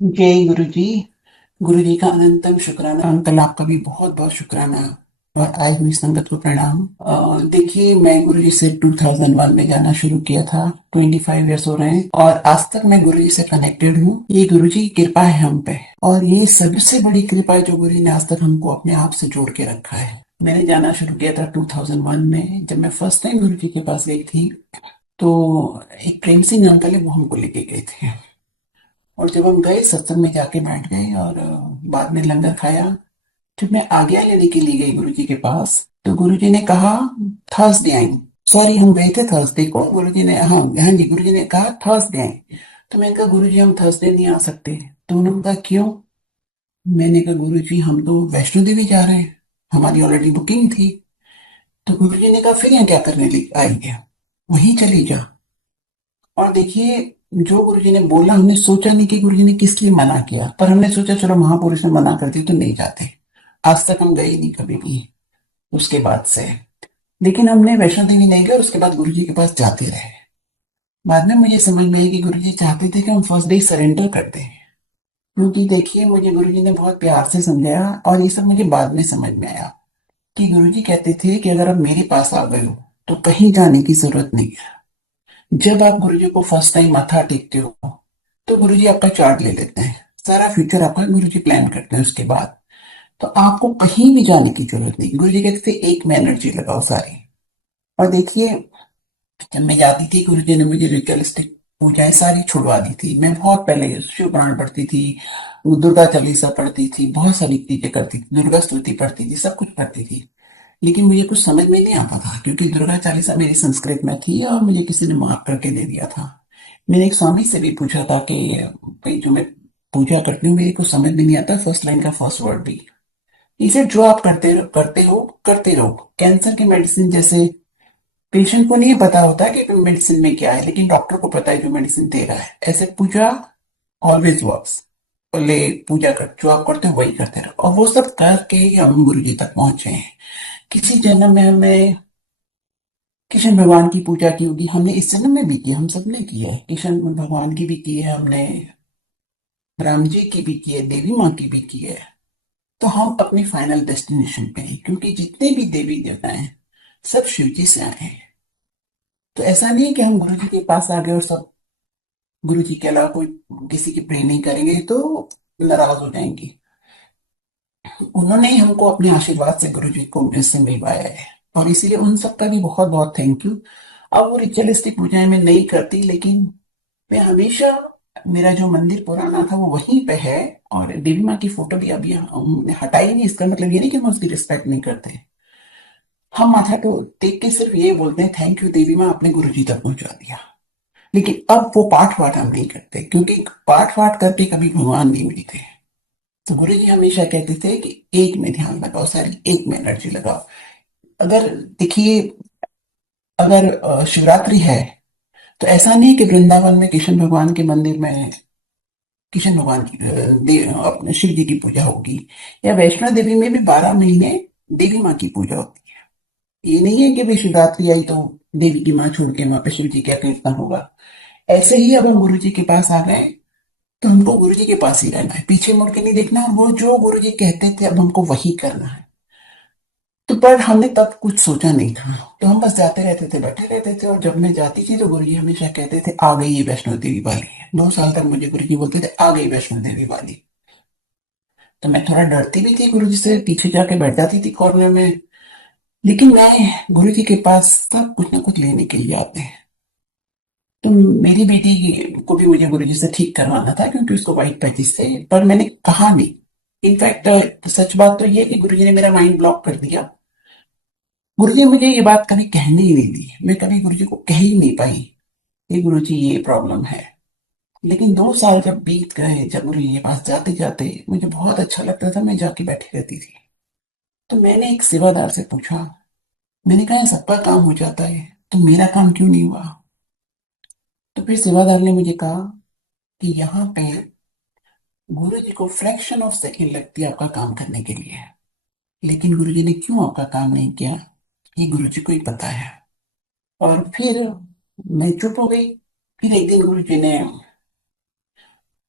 जय गुरु जी। गुरु जी का अनंतम शुक्राना। अंकल आपका भी बहुत बहुत शुक्राना। और आई हुई संगत को प्रणाम। देखिए, मैं गुरु जी से 2001 में जाना शुरू किया था। 25 ईयर्स हो रहे हैं और आज तक मैं गुरु जी से कनेक्टेड हूँ। ये गुरु जी की कृपा है हम पे। और ये सबसे बड़ी कृपा है जो गुरु जी ने आज तक हमको अपने आप से जोड़ के रखा है। मैंने जाना शुरू किया था 2001 में, जब मैं फर्स्ट टाइम गुरु जी के पास गई थी। तो एक प्रेम सिंह अंकल है, वो हमको लेके गए थे। और जब हम गए सत्संग में जाके बैठ गए और बाद में लंगर खाया। जब मैं आज्ञा लेने के लिए गई गुरुजी के पास, तो गुरुजी ने कहा थर्सडे आएंगे। सॉरी, हम गए थे थर्सडे को। गुरुजी ने, हाँ हाँ जी, गुरुजी ने कहा थर्सडे आए। तो मैंने कहा गुरुजी हम थर्सडे नहीं आ सकते। तो उन्होंने कहा क्यों? मैंने कहा गुरुजी हम तो वैष्णो देवी जा रहे हैं, हमारी ऑलरेडी बुकिंग थी। तो गुरुजी ने कहा फिर यहाँ क्या करने आई है, वहीं चली जा। और देखिए, जो गुरुजी ने बोला, हमने सोचा नहीं कि गुरुजी ने किस लिए मना किया, पर हमने सोचा चलो महापुरुष ने मना कर दी तो नहीं जाते। आज तक हम गए ही नहीं कभी भी उसके बाद से। लेकिन हमने वैष्णो देवी नहीं गए और उसके बाद गुरुजी के पास जाते रहे। बाद में मुझे समझ में आई कि गुरुजी चाहते थे कि हम फर्स्ट डे सरेंडर कर दें। क्योंकि देखिए, मुझे गुरुजी ने बहुत प्यार से समझाया और ये सब मुझे बाद में समझ में आया कि गुरुजी कहते थे कि अगर आप मेरे पास आ गए हो तो कहीं जाने की जरूरत नहीं है। जब आप गुरुजी को फर्स्ट टाइम माथा टेकते हो तो गुरुजी आपका चार्ट ले लेते हैं, सारा फ्यूचर आपका गुरुजी प्लान करते हैं उसके बाद। तो आपको कहीं भी जाने की जरूरत नहीं। गुरुजी कहते थे एक में एनर्जी लगाओ सारी। और देखिए, जब मैं जाती थी गुरुजी ने मुझे रिचुअलिस्टिक पूजाएं सारी छुड़वा दी थी। मैं बहुत पहले शिव पुराण पढ़ती थी, दुर्गा चालीसा पढ़ती थी, बहुत सारी चीजें करती थी, दुर्गा स्तुति पढ़ती थी, सब कुछ पढ़ती थी। लेकिन मुझे कुछ समझ में नहीं आता था क्योंकि दुर्गा चालीसा मेरी संस्कृत में थी और मुझे किसी ने मार्क करके दे दिया था। मैंने एक स्वामी से भी पूछा था कि भाई जो मैं पूजा करती हूँ मेरे को समझ में नहीं आता फर्स्ट लाइन का फर्स्ट वर्ड भी। इसे जो आप करते रहो। कैंसर की मेडिसिन जैसे पेशेंट को नहीं पता होता कि मेडिसिन में क्या है, लेकिन डॉक्टर को पता है जो मेडिसिन दे रहा है। ऐसे पूजा ऑलवेज वर्क्स। बोले पूजा कर, जो आप करते हो वही करते रहो। और वो सब करके ही हम गुरु जी तक पहुंचे हैं। किसी जन्म में हमें कृष्ण भगवान की पूजा की होगी, हमने इस जन्म में भी की, हम सब ने की है। कृष्ण भगवान की भी की है हमने, राम जी की भी की है, देवी माँ की भी की है। तो हम अपनी फाइनल डेस्टिनेशन पे हैं, क्योंकि जितने भी देवी देवता हैं सब शिव जी से आए हैं। तो ऐसा नहीं है कि हम गुरु जी के पास आ गए और सब गुरु जी के अलावा कोई किसी की प्रे नहीं करेंगे तो नाराज हो जाएंगे। उन्होंने ही हमको अपने आशीर्वाद से गुरु जी को इससे मिलवाया है। और इसीलिए उन सबका भी बहुत बहुत थैंक यू। अब वो रिचुअलिस्टिक पूजाएं मैं नहीं करती, लेकिन मैं हमेशा, मेरा जो मंदिर पुराना था वो वहीं पे है। और देवी माँ की फोटो भी अभी हमने हटाई नहीं। इसका मतलब ये नहीं कि हम उसकी रिस्पेक्ट नहीं करते। हम माथा तो टेक के सिर्फ ये बोलते हैं थैंक यू देवी माँ, आपने गुरु जी तक पहुंचा दिया। लेकिन अब वो पाठ वाठ हम नहीं करते, क्योंकि पाठ वाठ करके कभी भगवान नहीं मिलते। तो गुरु जी हमेशा कहते थे कि एक में ध्यान लगाओ, सारी एक में एनर्जी लगाओ। अगर देखिए, अगर शिवरात्रि है तो ऐसा नहीं कि वृंदावन में कृष्ण भगवान के मंदिर में कृष्ण भगवान की अपने शिव जी की पूजा होगी, या वैष्णो देवी में भी 12 महीने देवी माँ की पूजा होती है। ये नहीं है कि भाई शिवरात्रि आई तो देवी की माँ छोड़ के वहां पे शिव जी का कीर्तन होगा। ऐसे ही अब हम गुरु जी के पास आ गए तो हमको गुरु जी के पास ही रहना है, पीछे मुड़ के नहीं देखना। और वो जो गुरु जी कहते थे अब हमको वही करना है। तो पर हमने तब कुछ सोचा नहीं था, तो हम बस जाते रहते थे, बैठे रहते थे। और जब मैं जाती थी तो गुरु जी हमेशा कहते थे आ गई ये वैष्णो देवी वाली। 2 साल तक मुझे गुरु जी बोलते थे आ गई वैष्णो देवी वाली। तो मैं थोड़ा डरती भी थी, गुरु जी से पीछे जाके बैठ जाती थी कॉर्नर में। लेकिन मैं, गुरु जी के पास सब कुछ ना कुछ लेने के लिए आते हैं। तो मेरी बेटी को भी मुझे गुरु जी से ठीक करवाना था क्योंकि उसको वाइट पैचिस थे, पर मैंने कहा नहीं। इनफैक्ट सच बात तो ये है कि गुरु जी ने मेरा माइंड ब्लॉक कर दिया। गुरु जी मुझे ये बात कभी कहने ही नहीं दी, मैं कभी गुरु जी को कह ही नहीं पाई कि गुरु जी ये प्रॉब्लम है। लेकिन 2 साल जब बीत गए, जब गुरु जी के पास जाते जाते मुझे बहुत अच्छा लगता था, मैं जाके बैठी रहती थी। तो मैंने एक सेवादार से पूछा, मैंने कहा सबका काम हो जाता है तो मेरा काम क्यों नहीं हुआ? तो फिर सेवादार ने मुझे कहा कि यहाँ पे गुरु जी को फ्रैक्शन ऑफ सेकेंड लगती है आपका काम करने के लिए, लेकिन गुरु जी ने क्यों आपका काम नहीं किया ये गुरु जी को ही पता है। और फिर मैं चुप हो गई। फिर एक दिन गुरु जी ने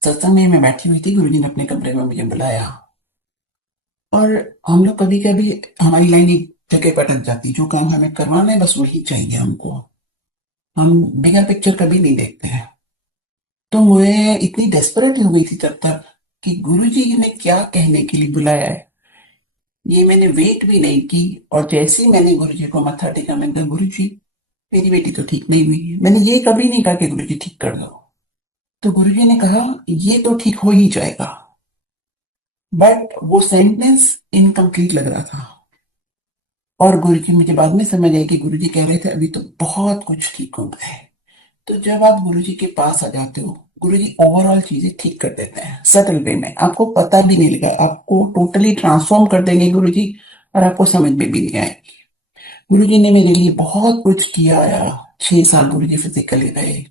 सत्संग में मैं बैठी हुई थी, गुरुजी ने अपने कमरे में मुझे बुलाया। और हम लोग कभी कभी हमारी लाइन एक जगह पर अटक जाती, जो काम हमें करवाना है बस वही चाहिए हमको। हम बिगर पिक्चर कभी नहीं देखते हैं। तो मैं इतनी डेस्परेट हो गई थी तब तक कि गुरुजी ने क्या कहने के लिए बुलाया है, ये मैंने वेट भी नहीं की। और जैसे ही मैंने गुरुजी को मत्था टेका, मैंने कहा गुरुजी, मेरी बेटी तो ठीक नहीं हुई है। मैंने ये कभी नहीं कहा कि गुरुजी ठीक कर दो। तो गुरुजी ने कहा ये तो ठीक हो ही जाएगा। बट वो सेंटेंस इनकम्प्लीट लग रहा था। और गुरुजी, मुझे बाद में समझ आई कि गुरुजी कह रहे थे अभी तो बहुत कुछ ठीक होना है। तो जब आप गुरुजी के पास आ जाते हो, गुरुजी ओवरऑल चीजें ठीक कर देते हैं सटल वे में, आपको पता भी नहीं लगा, आपको टोटली ट्रांसफॉर्म कर देंगे गुरुजी। और आपको समझ में भी नहीं आए। गुरुजी ने मेरे लिए बहुत कुछ किया यार। 6 साल गुरुजी फिजिकली रहे।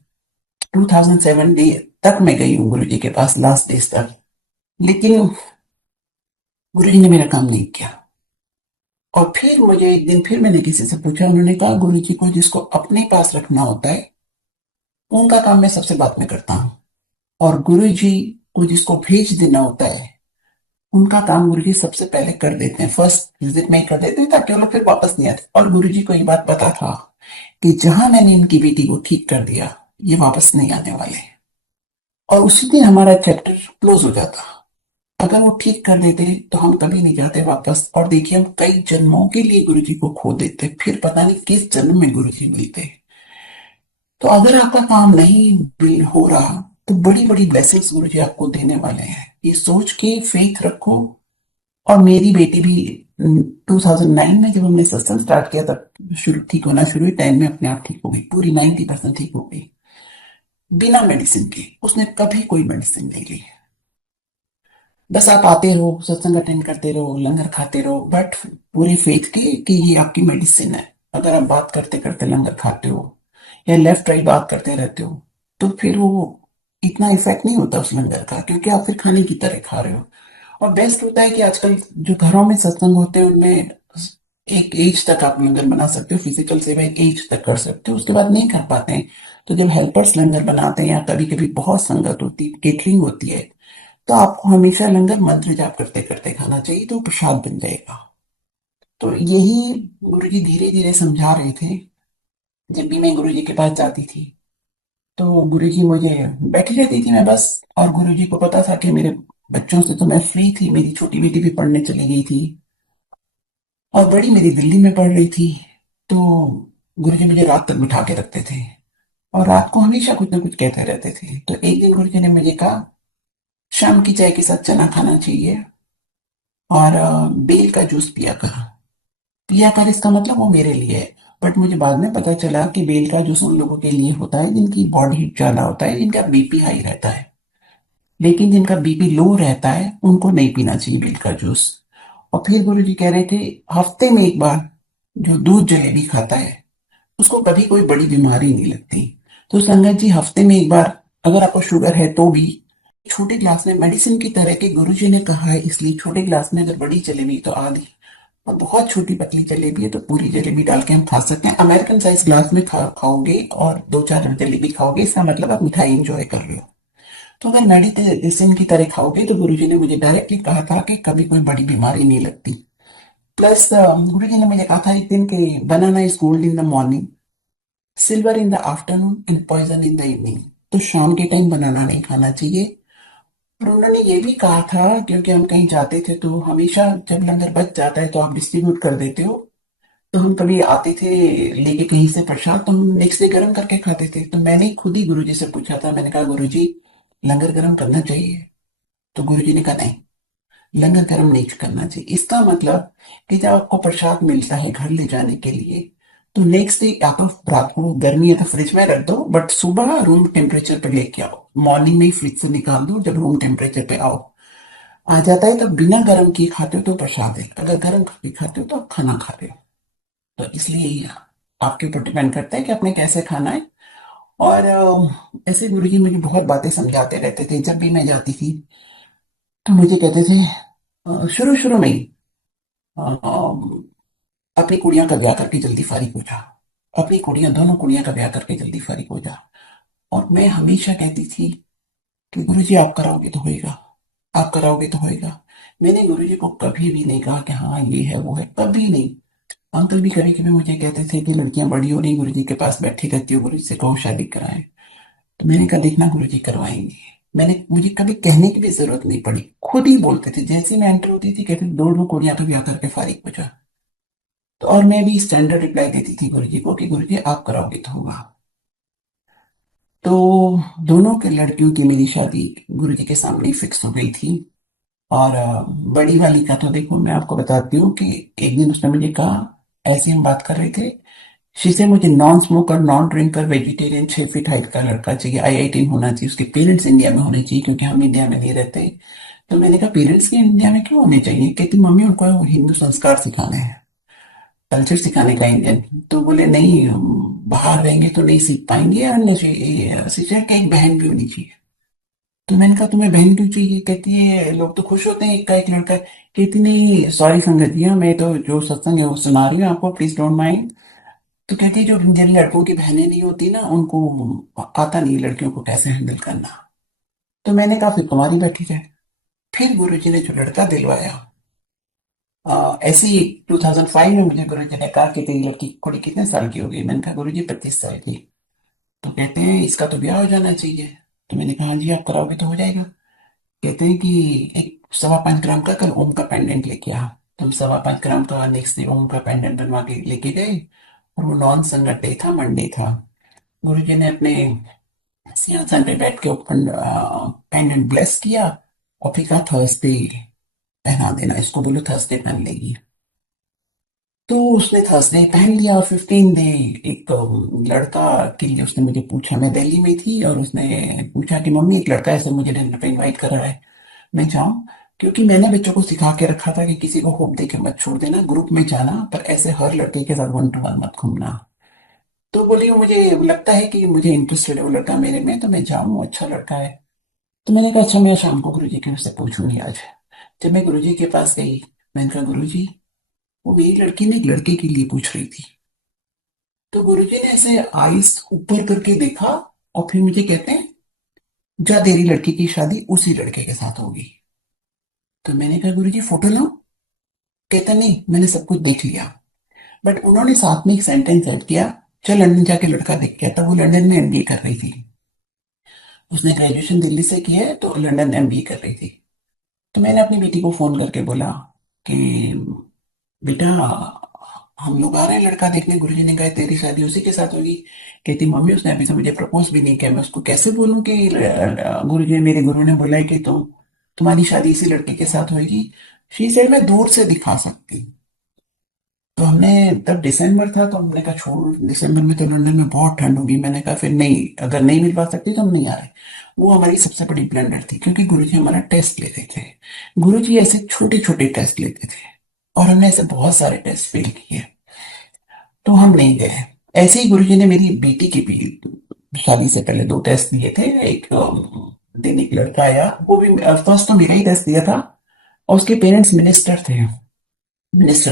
2007 तक मैं गई हूँ गुरुजी के पास, लास्ट डेज तक। लेकिन गुरुजी ने मेरा काम नहीं किया। और फिर मुझे एक दिन, फिर मैंने किसी से पूछा, उन्होंने कहा गुरुजी को जिसको अपने पास रखना होता है उनका काम मैं सबसे बाद में करता हूँ। और गुरुजी को जिसको भेज देना होता है उनका काम गुरुजी सबसे पहले कर देते हैं, फर्स्ट विजिट में ही कर देते हैं, ताकि वो लोग फिर वापस नहीं आते। और गुरुजी को ये बात पता था कि जहां मैंने इनकी बेटी को ठीक कर दिया, ये वापस नहीं आने वाले। और उसी दिन हमारा चैप्टर क्लोज हो जाता। अगर वो ठीक कर देते तो हम कभी नहीं जाते वापस। और देखिए, हम कई जन्मों के लिए गुरुजी को खो देते, फिर पता नहीं किस जन्म में गुरुजी मिलते। तो अगर आपका काम नहीं हो रहा, तो बड़ी बड़ी ब्लेसिंग्स गुरुजी आपको देने वाले हैं, ये सोच के फेथ रखो। और मेरी बेटी भी 2009 में जब हमने सत्संग स्टार्ट किया, तब शुरू ठीक होना शुरू हुई, 10 में अपने आप ठीक हो गई, पूरी 90% ठीक हो गई, बिना मेडिसिन के। उसने कभी कोई मेडिसिन नहीं ली। बस आप आते रहो, सत्संग अटेंड करते रहो, लंगर खाते रहो, बट पूरे फेथ के कि ये आपकी मेडिसिन है। अगर आप बात करते करते लंगर खाते हो या लेफ्ट राइट बात करते रहते हो, तो फिर वो इतना इफेक्ट नहीं होता उस लंगर का, क्योंकि आप फिर खाने की तरह खा रहे हो। और बेस्ट होता है कि आजकल जो घरों में सत्संग होते हैं उनमें एक एज तक आप लंगर बना सकते हो, फिजिकल सेवा एक एज तक कर सकते हो, उसके बाद नहीं कर पाते हैं। तो जब हेल्पर्स लंगर बनाते हैं या कभी कभी बहुत संगत होती है, केटरिंग होती है, तो आपको हमेशा लंगर मंत्र जाप करते करते खाना चाहिए, तो प्रसाद बन जाएगा। तो यही गुरुजी धीरे धीरे समझा रहे थे। जब भी मैं गुरुजी के पास जाती थी, तो गुरुजी मुझे, बैठी रहती थी मैं बस। और गुरुजी को पता था कि मेरे बच्चों से तो मैं फ्री थी, मेरी छोटी बेटी भी पढ़ने चली गई थी और बड़ी मेरी दिल्ली में पढ़ रही थी। तो गुरुजी मुझे रात तक बिठा के रखते थे और रात को हमेशा कुछ ना कुछ कहते रहते थे। तो एक दिन गुरुजी ने मुझे कहा शाम की चाय के साथ चना खाना चाहिए और बेल का जूस पिया कर। पिया कर इसका मतलब वो मेरे लिए है। बट मुझे बाद में पता चला कि बेल का जूस उन लोगों के लिए होता है जिनकी बॉडी हीट ज्यादा होता है, जिनका बीपी हाई रहता है। लेकिन जिनका बीपी लो रहता है उनको नहीं पीना चाहिए बेल का जूस। और फिर गुरु जी कह रहे थे हफ्ते में एक बार जो दूध जलेबी खाता है उसको कभी कोई बड़ी बीमारी नहीं लगती। तो संगत जी, हफ्ते में एक बार अगर आपको शुगर है तो भी छोटे ग्लास में, मेडिसिन की तरह के गुरुजी ने कहा है, इसलिए छोटे ग्लास में अगर बड़ी जलेबी तो आधी, और बहुत छोटी पतली जलेबी है तो पूरी जलेबी डाल के हम खा सकते हैं। अमेरिकन साइज ग्लास में खाओगे और 2-4 जलेबी खाओगे, इसका मतलब आप मिठाई एंजॉय कर रहे हो। तो अगर मेडिसिन की तरह खाओगे, तो गुरुजी ने मुझे डायरेक्टली कहा था कि कभी कोई बड़ी बीमारी नहीं लगती। प्लस गुरुजी ने मुझे कहा था एक दिन कि banana is gold in the morning, silver in the afternoon and poison in the evening. तो शाम के टाइम बनाना नहीं खाना चाहिए। और उन्होंने ये भी कहा था, क्योंकि हम कहीं जाते थे तो हमेशा जब लंगर बच जाता है तो आप डिस्ट्रीब्यूट कर देते हो। तो हम कभी आते थे लेके कहीं से प्रसाद, तो हम नेक्स्ट डे गर्म करके खाते थे। तो मैंने खुद ही गुरुजी से पूछा था, मैंने कहा गुरुजी, लंगर गर्म करना चाहिए? तो गुरुजी ने कहा नहीं, लंगर गर्म नहीं करना चाहिए। इसका मतलब कि जब आपको प्रसाद मिलता है घर ले जाने के लिए, तो नेक्स्ट डे या तो रात को, गर्मी है तो फ्रिज में रख दो, बट सुबह रूम टेम्परेचर पे लेके आओ। मॉर्निंग में ही फ्रिज से निकाल दो, जब रूम टेम्परेचर पे आओ आ जाता है, तो बिना गर्म किए खाते हो तो प्रसाद है, अगर गर्म करके खाते हो तो आप खाना खा रहे हो। तो इसलिए ये आपके ऊपर डिपेंड करता है कि आपने कैसे खाना है। और ऐसे गुरुजी मुझे बहुत बातें समझाते रहते थे। जब भी मैं जाती थी तो मुझे कहते थे शुरू शुरू में ही, अपनी कुड़ियां का ब्याह करके जल्दी फारिग हो जा, अपनी कुड़ियां, दोनों कुड़ियां का ब्याह करके जल्दी फारिग हो जा। और मैं हमेशा कहती थी कि गुरुजी आप कराओगे तो होएगा, आप कराओगे तो होएगा। मैंने गुरुजी को कभी भी नहीं कहा कि हाँ ये है वो है, कभी नहीं। अंकल भी कभी कभी मुझे कहते थे कि लड़कियां बड़ी हो रही गुरुजी के पास बैठी रहती हो, गुरुजी से कहो शादी कराएं। तो मैंने कहा देखना गुरुजी करवाएंगे। मैंने मुझे कभी कहने की भी जरूरत नहीं पड़ी, खुद ही बोलते थे। जैसे मैं एंटर होती थी कहते दो दो कुड़ियां तो ब्याह करके फारिग हो जा। तो और मैं भी स्टैंडर्ड रिप्लाई देती थी गुरुजी को कि गुरुजी आप कराओगे तो होगा। तो दोनों के लड़कियों की मेरी शादी गुरुजी के सामने फिक्स हो गई थी। और बड़ी वाली का तो देखो मैं आपको बताती हूँ कि एक दिन उसने मुझे कहा, ऐसे हम बात कर रहे थे, शीशे मुझे non smoker non drinker vegetarian 6 feet height का लड़का चाहिए, IIT होना चाहिए, उसके पेरेंट्स इंडिया में होने चाहिए क्योंकि हम इंडिया में नहीं रहते। तो मैंने कहा पेरेंट्स के इंडिया में क्यों होने चाहिए? कहती मम्मी उनको हिंदू संस्कार सिखाने हैं, कल्चर सिखाने का इंडियन। तो बोले नहीं हम बाहर रहेंगे तो नहीं सीख पाएंगे, और शीशा की एक बहन भी होनी चाहिए। तो मैंने कहा तुम्हें बहन क्यों चाहिए? कहती है लोग तो खुश होते हैं एक का एक लड़का है। कहती नहीं सॉरी संगत जी, हाँ, मैं तो जो सत्संग है वो सुना रही हूँ आपको, प्लीज डोंट माइंड। तो कहती है जो जिन लड़कों की बहनें नहीं होती ना उनको आता नहीं लड़कियों को कैसे हैंडल करना। तो मैंने कहा फिर तुम्हारी बैठी है। फिर गुरुजी ने जो लड़का दिलवाया, ऐसे ही 2005 में मुझे गुरुजी ने कहा कि तेरी लड़की कुड़ी कितने साल की हो गई? मैंने कहा गुरुजी 25 साल की। तो कहते हैं इसका तो ब्याह हो जाना चाहिए। तो मैंने कहा हाँ जी आप कराओगे तो हो जाएगा। कहते हैं कि एक 5.25 ग्राम का कल ओम का पेंडेंट लेके आ। तो हम 5.25 ग्राम का नेक्स्ट डे ओम का पेंडेंट बनवा के लेके गए। और वो नॉन संगत डे था, मंडे था। गुरुजी ने अपने सिंहासन पे बैठ के ओपन पेंडेंट ब्लेस किया। और फिर कहा थर्सडे पहना देना इसको, बोलो थर्सडे पहन लेगी। तो उसने थर्सडे पहन लिया। और 15 डे एक लड़का के लिए उसने मुझे पूछा, मैं दिल्ली में थी, और उसने पूछा कि मम्मी एक लड़का ऐसे मुझे डिनर पे इनवाइट कर रहा है, मैं जाऊं? क्योंकि मैंने बच्चों को सिखा के रखा था कि किसी को होप दे के मत छोड़ देना, ग्रुप में जाना पर ऐसे हर लड़के के साथ 1 to 1 मत घूमना। तो बोली वो मुझे लगता है कि मुझे इंटरेस्टेड है वो लड़का मेरे में, तो मैं जाऊं, अच्छा लड़का है। तो मैंने कहा अच्छा मैं शाम को गुरुजी के उससे पूछूंगी आज। जब मैं गुरुजी के पास गई, मैंने कहा गुरुजी वो मेरी लड़की ने एक लड़के के लिए पूछ रही थी। तो गुरुजी ने ऐसे आईज ऊपर करके देखा और फिर मुझे कहते हैं जा तेरी लड़की की शादी उसी लड़के के साथ होगी। तो मैंने कहा गुरुजी फोटो लो। कहता नहीं मैंने सब कुछ देख लिया। बट उन्होंने साथ में एक सेंटेंस ऐड किया, चल लंदन जाके लड़का देख के आता। वो लंदन में MBA कर रही थी, उसने ग्रेजुएशन दिल्ली से की है तो लंदन MBA कर रही थी। तो मैंने अपनी बेटी को फोन करके बोला कि बेटा हम लोग आ रहे हैं लड़का देखने, गुरुजी ने कहा तेरी शादी उसी के साथ होगी। कहती मम्मी उसने अभी तो मुझे प्रपोज भी नहीं किया, मैं उसको कैसे बोलूं कि गुरुजी मेरे गुरु ने बोला है कि तुम्हारी शादी इसी लड़के के साथ होगी। शी सेड मैं दूर से दिखा सकती। तो हमने तब दिसंबर था तो हमने कहा छोड़, दिसंबर में तो लंदन में बहुत ठंड होगी। मैंने कहा फिर नहीं, अगर नहीं मिल पा सकती तो हम नहीं आ रहे। वो हमारी सबसे बड़ी ब्लंडर थी क्योंकि गुरुजी हमारा टेस्ट लेते थे। गुरुजी ऐसे छोटे छोटे टेस्ट लेते थे और हमने ऐसे बहुत सारे टेस्ट फेल किए, तो हम नहीं गए। ऐसे ही गुरुजी ने मेरी बेटी की भी शादी से पहले 2 टेस्ट दिए थे। एक दिन एक लड़का आया, वो भी फर्स्ट तो मेरा ही टेस्ट दिया था। और उसके पेरेंट्स मिनिस्टर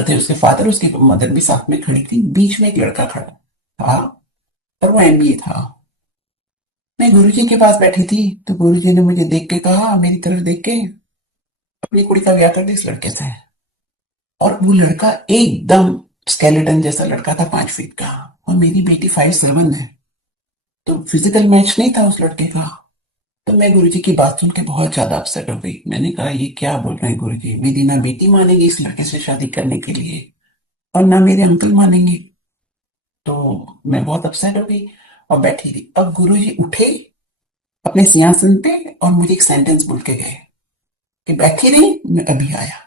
थे उसके फादर, उसकी मदर भी साथ में खड़ी थी, बीच में एक लड़का खड़ा था और वो MBA था। मैं गुरुजी के पास बैठी थी तो गुरुजी ने मुझे देख के कहा, मेरी तरफ देख के, अपनी कुड़ी का ब्याह कर दे इस लड़के से। और वो लड़का एकदम स्केलेटन जैसा लड़का था, 5 फीट का। और मेरी बेटी 5'7" है। तो फिजिकल मैच नहीं था उस लड़के का। तो मैं गुरुजी की बात सुन के बहुत ज्यादा अपसेट हो गई। मैंने कहा ये क्या बोल रहे हैं गुरुजी, मेरी ना बेटी मानेगी इस लड़के से शादी करने के लिए और ना मेरे अंकल मानेंगे। तो मैं बहुत अपसेट हो गई और बैठी थी। अब गुरुजी उठे अपने सिंहासन पे और मुझे एक सेंटेंस बोल के गए कि बैठी रही, मैं अभी आया।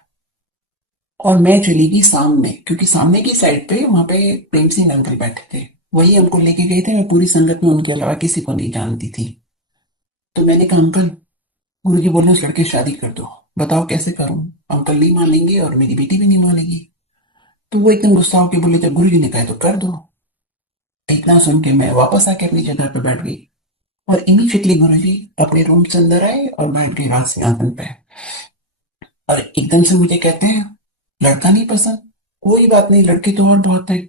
और मैं चली गई सामने, क्योंकि सामने की साइड पे वहां पे प्रेम सिंह अंकल बैठे थे, वही हमको लेके गए थे। मैं पूरी संगत में उनके अलावा किसी को नहीं जानती थी। तो मैंने कहा अंकल, गुरुजी बोले उस लड़के से शादी कर दो। बताओ कैसे करूं? अंकल नहीं मानेंगे और मेरी बेटी भी नहीं मानेगी। तो वो एकदम गुस्सा होके बोले जब गुरुजी ने कहा तो कर दो। इतना सुन के मैं वापस आके अपनी जगह पे बैठ गई। और इमीडिएटली गुरुजी अपने रूम से अंदर आए और बैठ गए राज सिंहासन पे। और एकदम से मुझे कहते हैं लड़का नहीं पसंद? कोई बात नहीं, लड़की तो और बहुत है।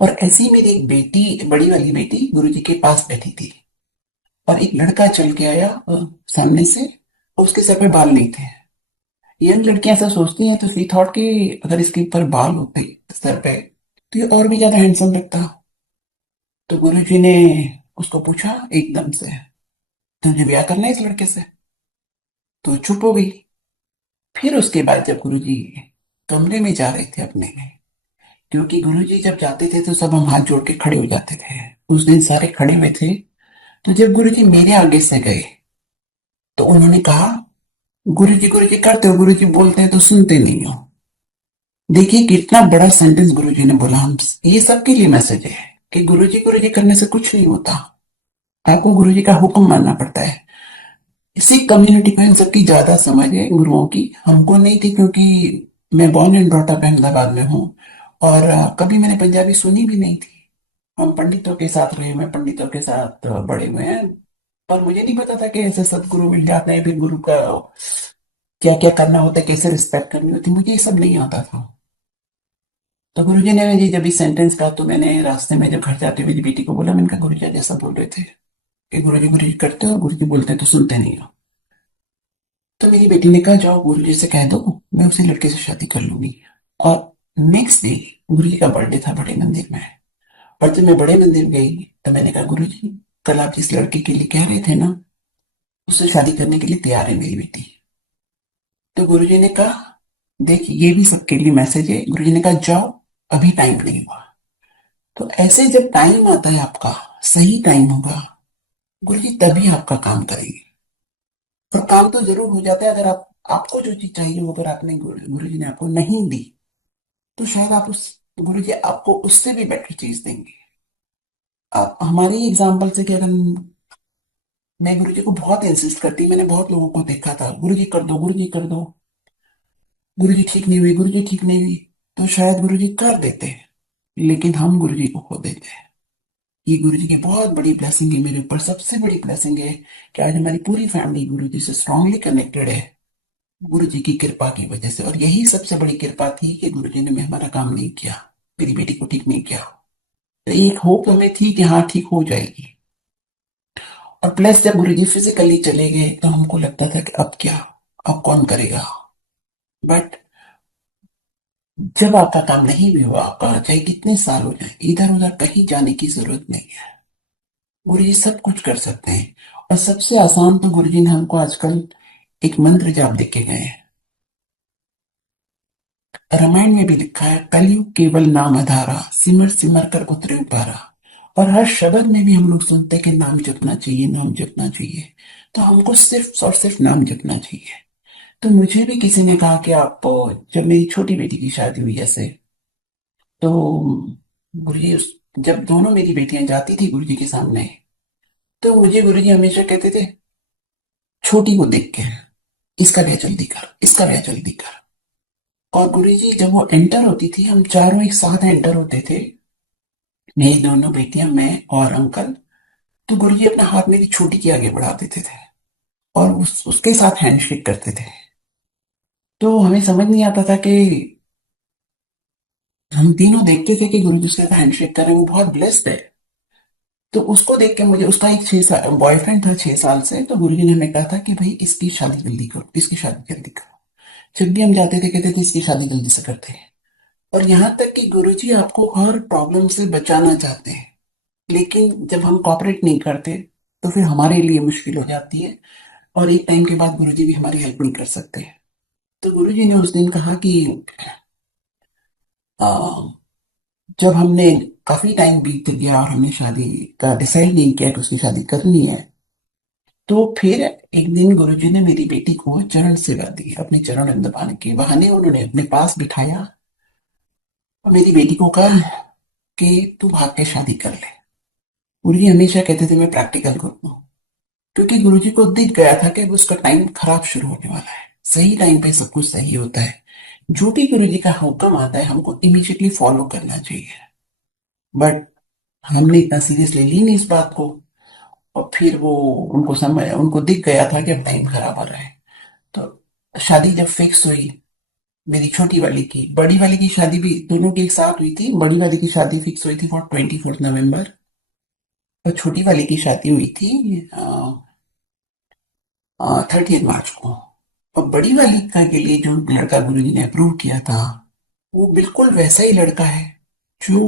और ऐसी ही मेरी एक बेटी, बड़ी वाली बेटी गुरुजी के पास बैठी थी। और एक लड़का चल के आया सामने से। उसके सर पे बाल नहीं थे। यंग लड़कियां ऐसा सोचती हैं, तो सी थॉट कि अगर इसके ऊपर बाल होते सर पे तो ये और भी ज्यादा हैंडसम लगता। तो गुरुजी ने उसको पूछा एकदम से, तुझे ब्याह करना है इस लड़के से? तो चुप हो गई। फिर उसके बाद जब गुरुजी कमरे में जा रहे थे अपने में, क्योंकि गुरुजी जब जाते थे तो सब हम हाथ जोड़ के खड़े हो जाते थे, उस दिन सारे खड़े हुए थे। तो जब गुरुजी मेरे आगे से गए तो उन्होंने कहा, गुरुजी करते हो, गुरुजी बोलते हैं तो सुनते नहीं हो। देखिए कितना बड़ा सेंटेंस गुरुजी ने बोला। हम ये सबके लिए मैसेज है कि गुरुजी गुरुजी करने से कुछ नहीं होता। आपको गुरुजी का हुक्म मानना पड़ता है। इसी कम्युनिटी को इन सबकी ज्यादा समझ है गुरुओं की, हमको नहीं थी, क्योंकि मैं born and brought up Ahmedabad में हूँ। और कभी मैंने पंजाबी सुनी भी नहीं थी। हम पंडितों के साथ रहे, मैं पंडितों के साथ बड़े हुए हैं। पर मुझे नहीं पता था कि ऐसे सदगुरु मिल जाते हैं, फिर गुरु का क्या क्या करना होता है, कैसे रिस्पेक्ट करनी होती, मुझे ये सब नहीं आता था। तो गुरुजी ने जी जब इस सेंटेंस का, तो मैंने रास्ते में जब घर जाते हुए बेटी को बोला, मैंने कहा गुरुजी जैसा बोल रहे थे कि गुरुजी करते हो और गुरुजी बोलते हैं तो सुनते नहीं हो। तो मेरी बेटी ने कहा जाओ गुरुजी से कह दो, मैं उसी लड़के से शादी कर लूंगी। और नेक्स्ट डे गुरुजी का बर्थडे था बड़े मंदिर में। और जब मैं बड़े मंदिर गई तो मैंने कहा, गुरुजी कल आप जिस लड़के के लिए कह रहे थे ना, उससे शादी करने के लिए तैयार है मेरी बेटी। तो गुरुजी ने कहा, देख ये भी सबके लिए मैसेज है। गुरुजी ने कहा जाओ, अभी टाइम नहीं हुआ। तो ऐसे जब टाइम आता है आपका, सही टाइम होगा, गुरुजी तभी आपका काम करेंगे। और काम तो जरूर हो जाता है अगर आप, आपको जो चीज चाहिए वो अगर आपने गुरुजी ने आपको नहीं दी, तो शायद आप उस, गुरुजी आपको उससे भी बेटर चीज देंगे। आप हमारी एग्जाम्पल से कि अगर मैं गुरुजी को बहुत इंसिस्ट करती, मैंने बहुत लोगों को देखा था, गुरुजी कर दो, गुरुजी कर दो, गुरुजी ठीक नहीं हुई, गुरुजी ठीक नहीं हुई, तो शायद गुरुजी कर देते। लेकिन हम गुरुजी को खो देते हैं। ये गुरुजी की बहुत बड़ी ब्लेसिंग है मेरे ऊपर। सबसे बड़ी ब्लेसिंग है कि आज हमारी पूरी फैमिली गुरुजी से स्ट्रांगली कनेक्टेड है, गुरुजी की कृपा की वजह से। और यही सबसे बड़ी कृपा थी कि गुरुजी ने हमारा काम नहीं किया, मेरी बेटी को ठीक नहीं किया। तो एक होप हमें थी कि हाँ ठीक हो जाएगी। और प्लस जब गुरुजी फिजिकली चले गए तो हमको लगता था कि अब क्या, अब कौन करेगा। बट जब आपका काम नहीं भी हुआ, आपका चाहे कितने साल हो जाए, इधर उधर कहीं जाने की जरूरत नहीं है। गुरुजी सब कुछ कर सकते हैं। और सबसे आसान तो गुरुजी ने हमको आजकल एक मंत्र जाप दे के गए हैं। रामायण में भी लिखा है, कलयुग केवल नाम आधारा, सिमर सिमर कर उतरे उतारा। और हर शब्द में भी हम लोग सुनते हैं कि नाम जपना चाहिए, नाम जपना चाहिए। तो हमको सिर्फ और सिर्फ नाम जपना चाहिए। तो मुझे भी किसी ने कहा कि आप, जब मेरी छोटी बेटी की शादी हुई ऐसे, तो गुरुजी जब दोनों मेरी बेटियां जाती थी गुरुजी के सामने, तो मुझे गुरुजी हमेशा कहते थे छोटी को देख के, इसका ब्याह जल्दी कर, इसका ब्याह जल्दी कर। और गुरुजी जब वो एंटर होती थी, हम चारों एक साथ एंटर होते थे, मेरी दोनों बेटियां, मैं और अंकल। तो गुरुजी अपना हाथ मेरी छोटी के आगे बढ़ा देते थे और उसके साथ हैंडशेक करते थे। तो हमें समझ नहीं आता था कि हम तीनों देखते थे कि गुरुजी उसके साथ हैंडशेक कर रहे हैं, वो बहुत ब्लेस्ड है। तो उसको देख के मुझे, उसका एक 6 साल बॉयफ्रेंड था 6 साल से, तो गुरुजी ने हमें कहा था कि भाई इसकी शादी जल्दी करो, इसकी शादी जल्दी करो। जब भी हम जाते थे कहते थे इसकी शादी जल्दी से करते हैं। और यहाँ तक कि गुरुजी आपको हर प्रॉब्लम से बचाना चाहते हैं, लेकिन जब हम कॉपरेट नहीं करते तो फिर हमारे लिए मुश्किल हो जाती है। और एक टाइम के बाद गुरुजी भी हमारी हेल्प नहीं कर सकते। तो गुरुजी ने उस दिन कहा कि आ, जब हमने, काफी टाइम बीत गया और हमने शादी का डिसाइड नहीं किया कि उसकी शादी करनी है, तो फिर एक दिन गुरुजी ने मेरी बेटी को चरण सेवा दी। अपने चरण दबाने के बहाने उन्होंने अपने पास बिठाया और मेरी बेटी को कहा कि तू भाग के शादी कर ले। गुरुजी हमेशा कहते थे मैं प्रैक्टिकल करूँ, क्योंकि गुरुजी को दिख गया था कि अब उसका टाइम खराब शुरू होने वाला है। सही टाइम पे सब कुछ सही होता है। जो भी गुरुजी का हुक्म आता है हमको इमीडिएटली फॉलो करना चाहिए। बट हमने इतना सीरियसली ली नहीं इस बात को। और फिर वो, उनको समय, उनको दिख गया था कि अब टाइम खराब हो रहा है। तो शादी जब फिक्स हुई, मेरी छोटी वाली की, बड़ी वाली की शादी भी दोनों की एक साथ हुई थी। बड़ी वाली की शादी फिक्स हुई थी फॉर 24 नवंबर। और छोटी वाली की शादी हुई थी 30 मार्च को। और बड़ी वाली का के लिए जो लड़का गुरुजी ने अप्रूव किया था, वो बिल्कुल वैसा ही लड़का है जो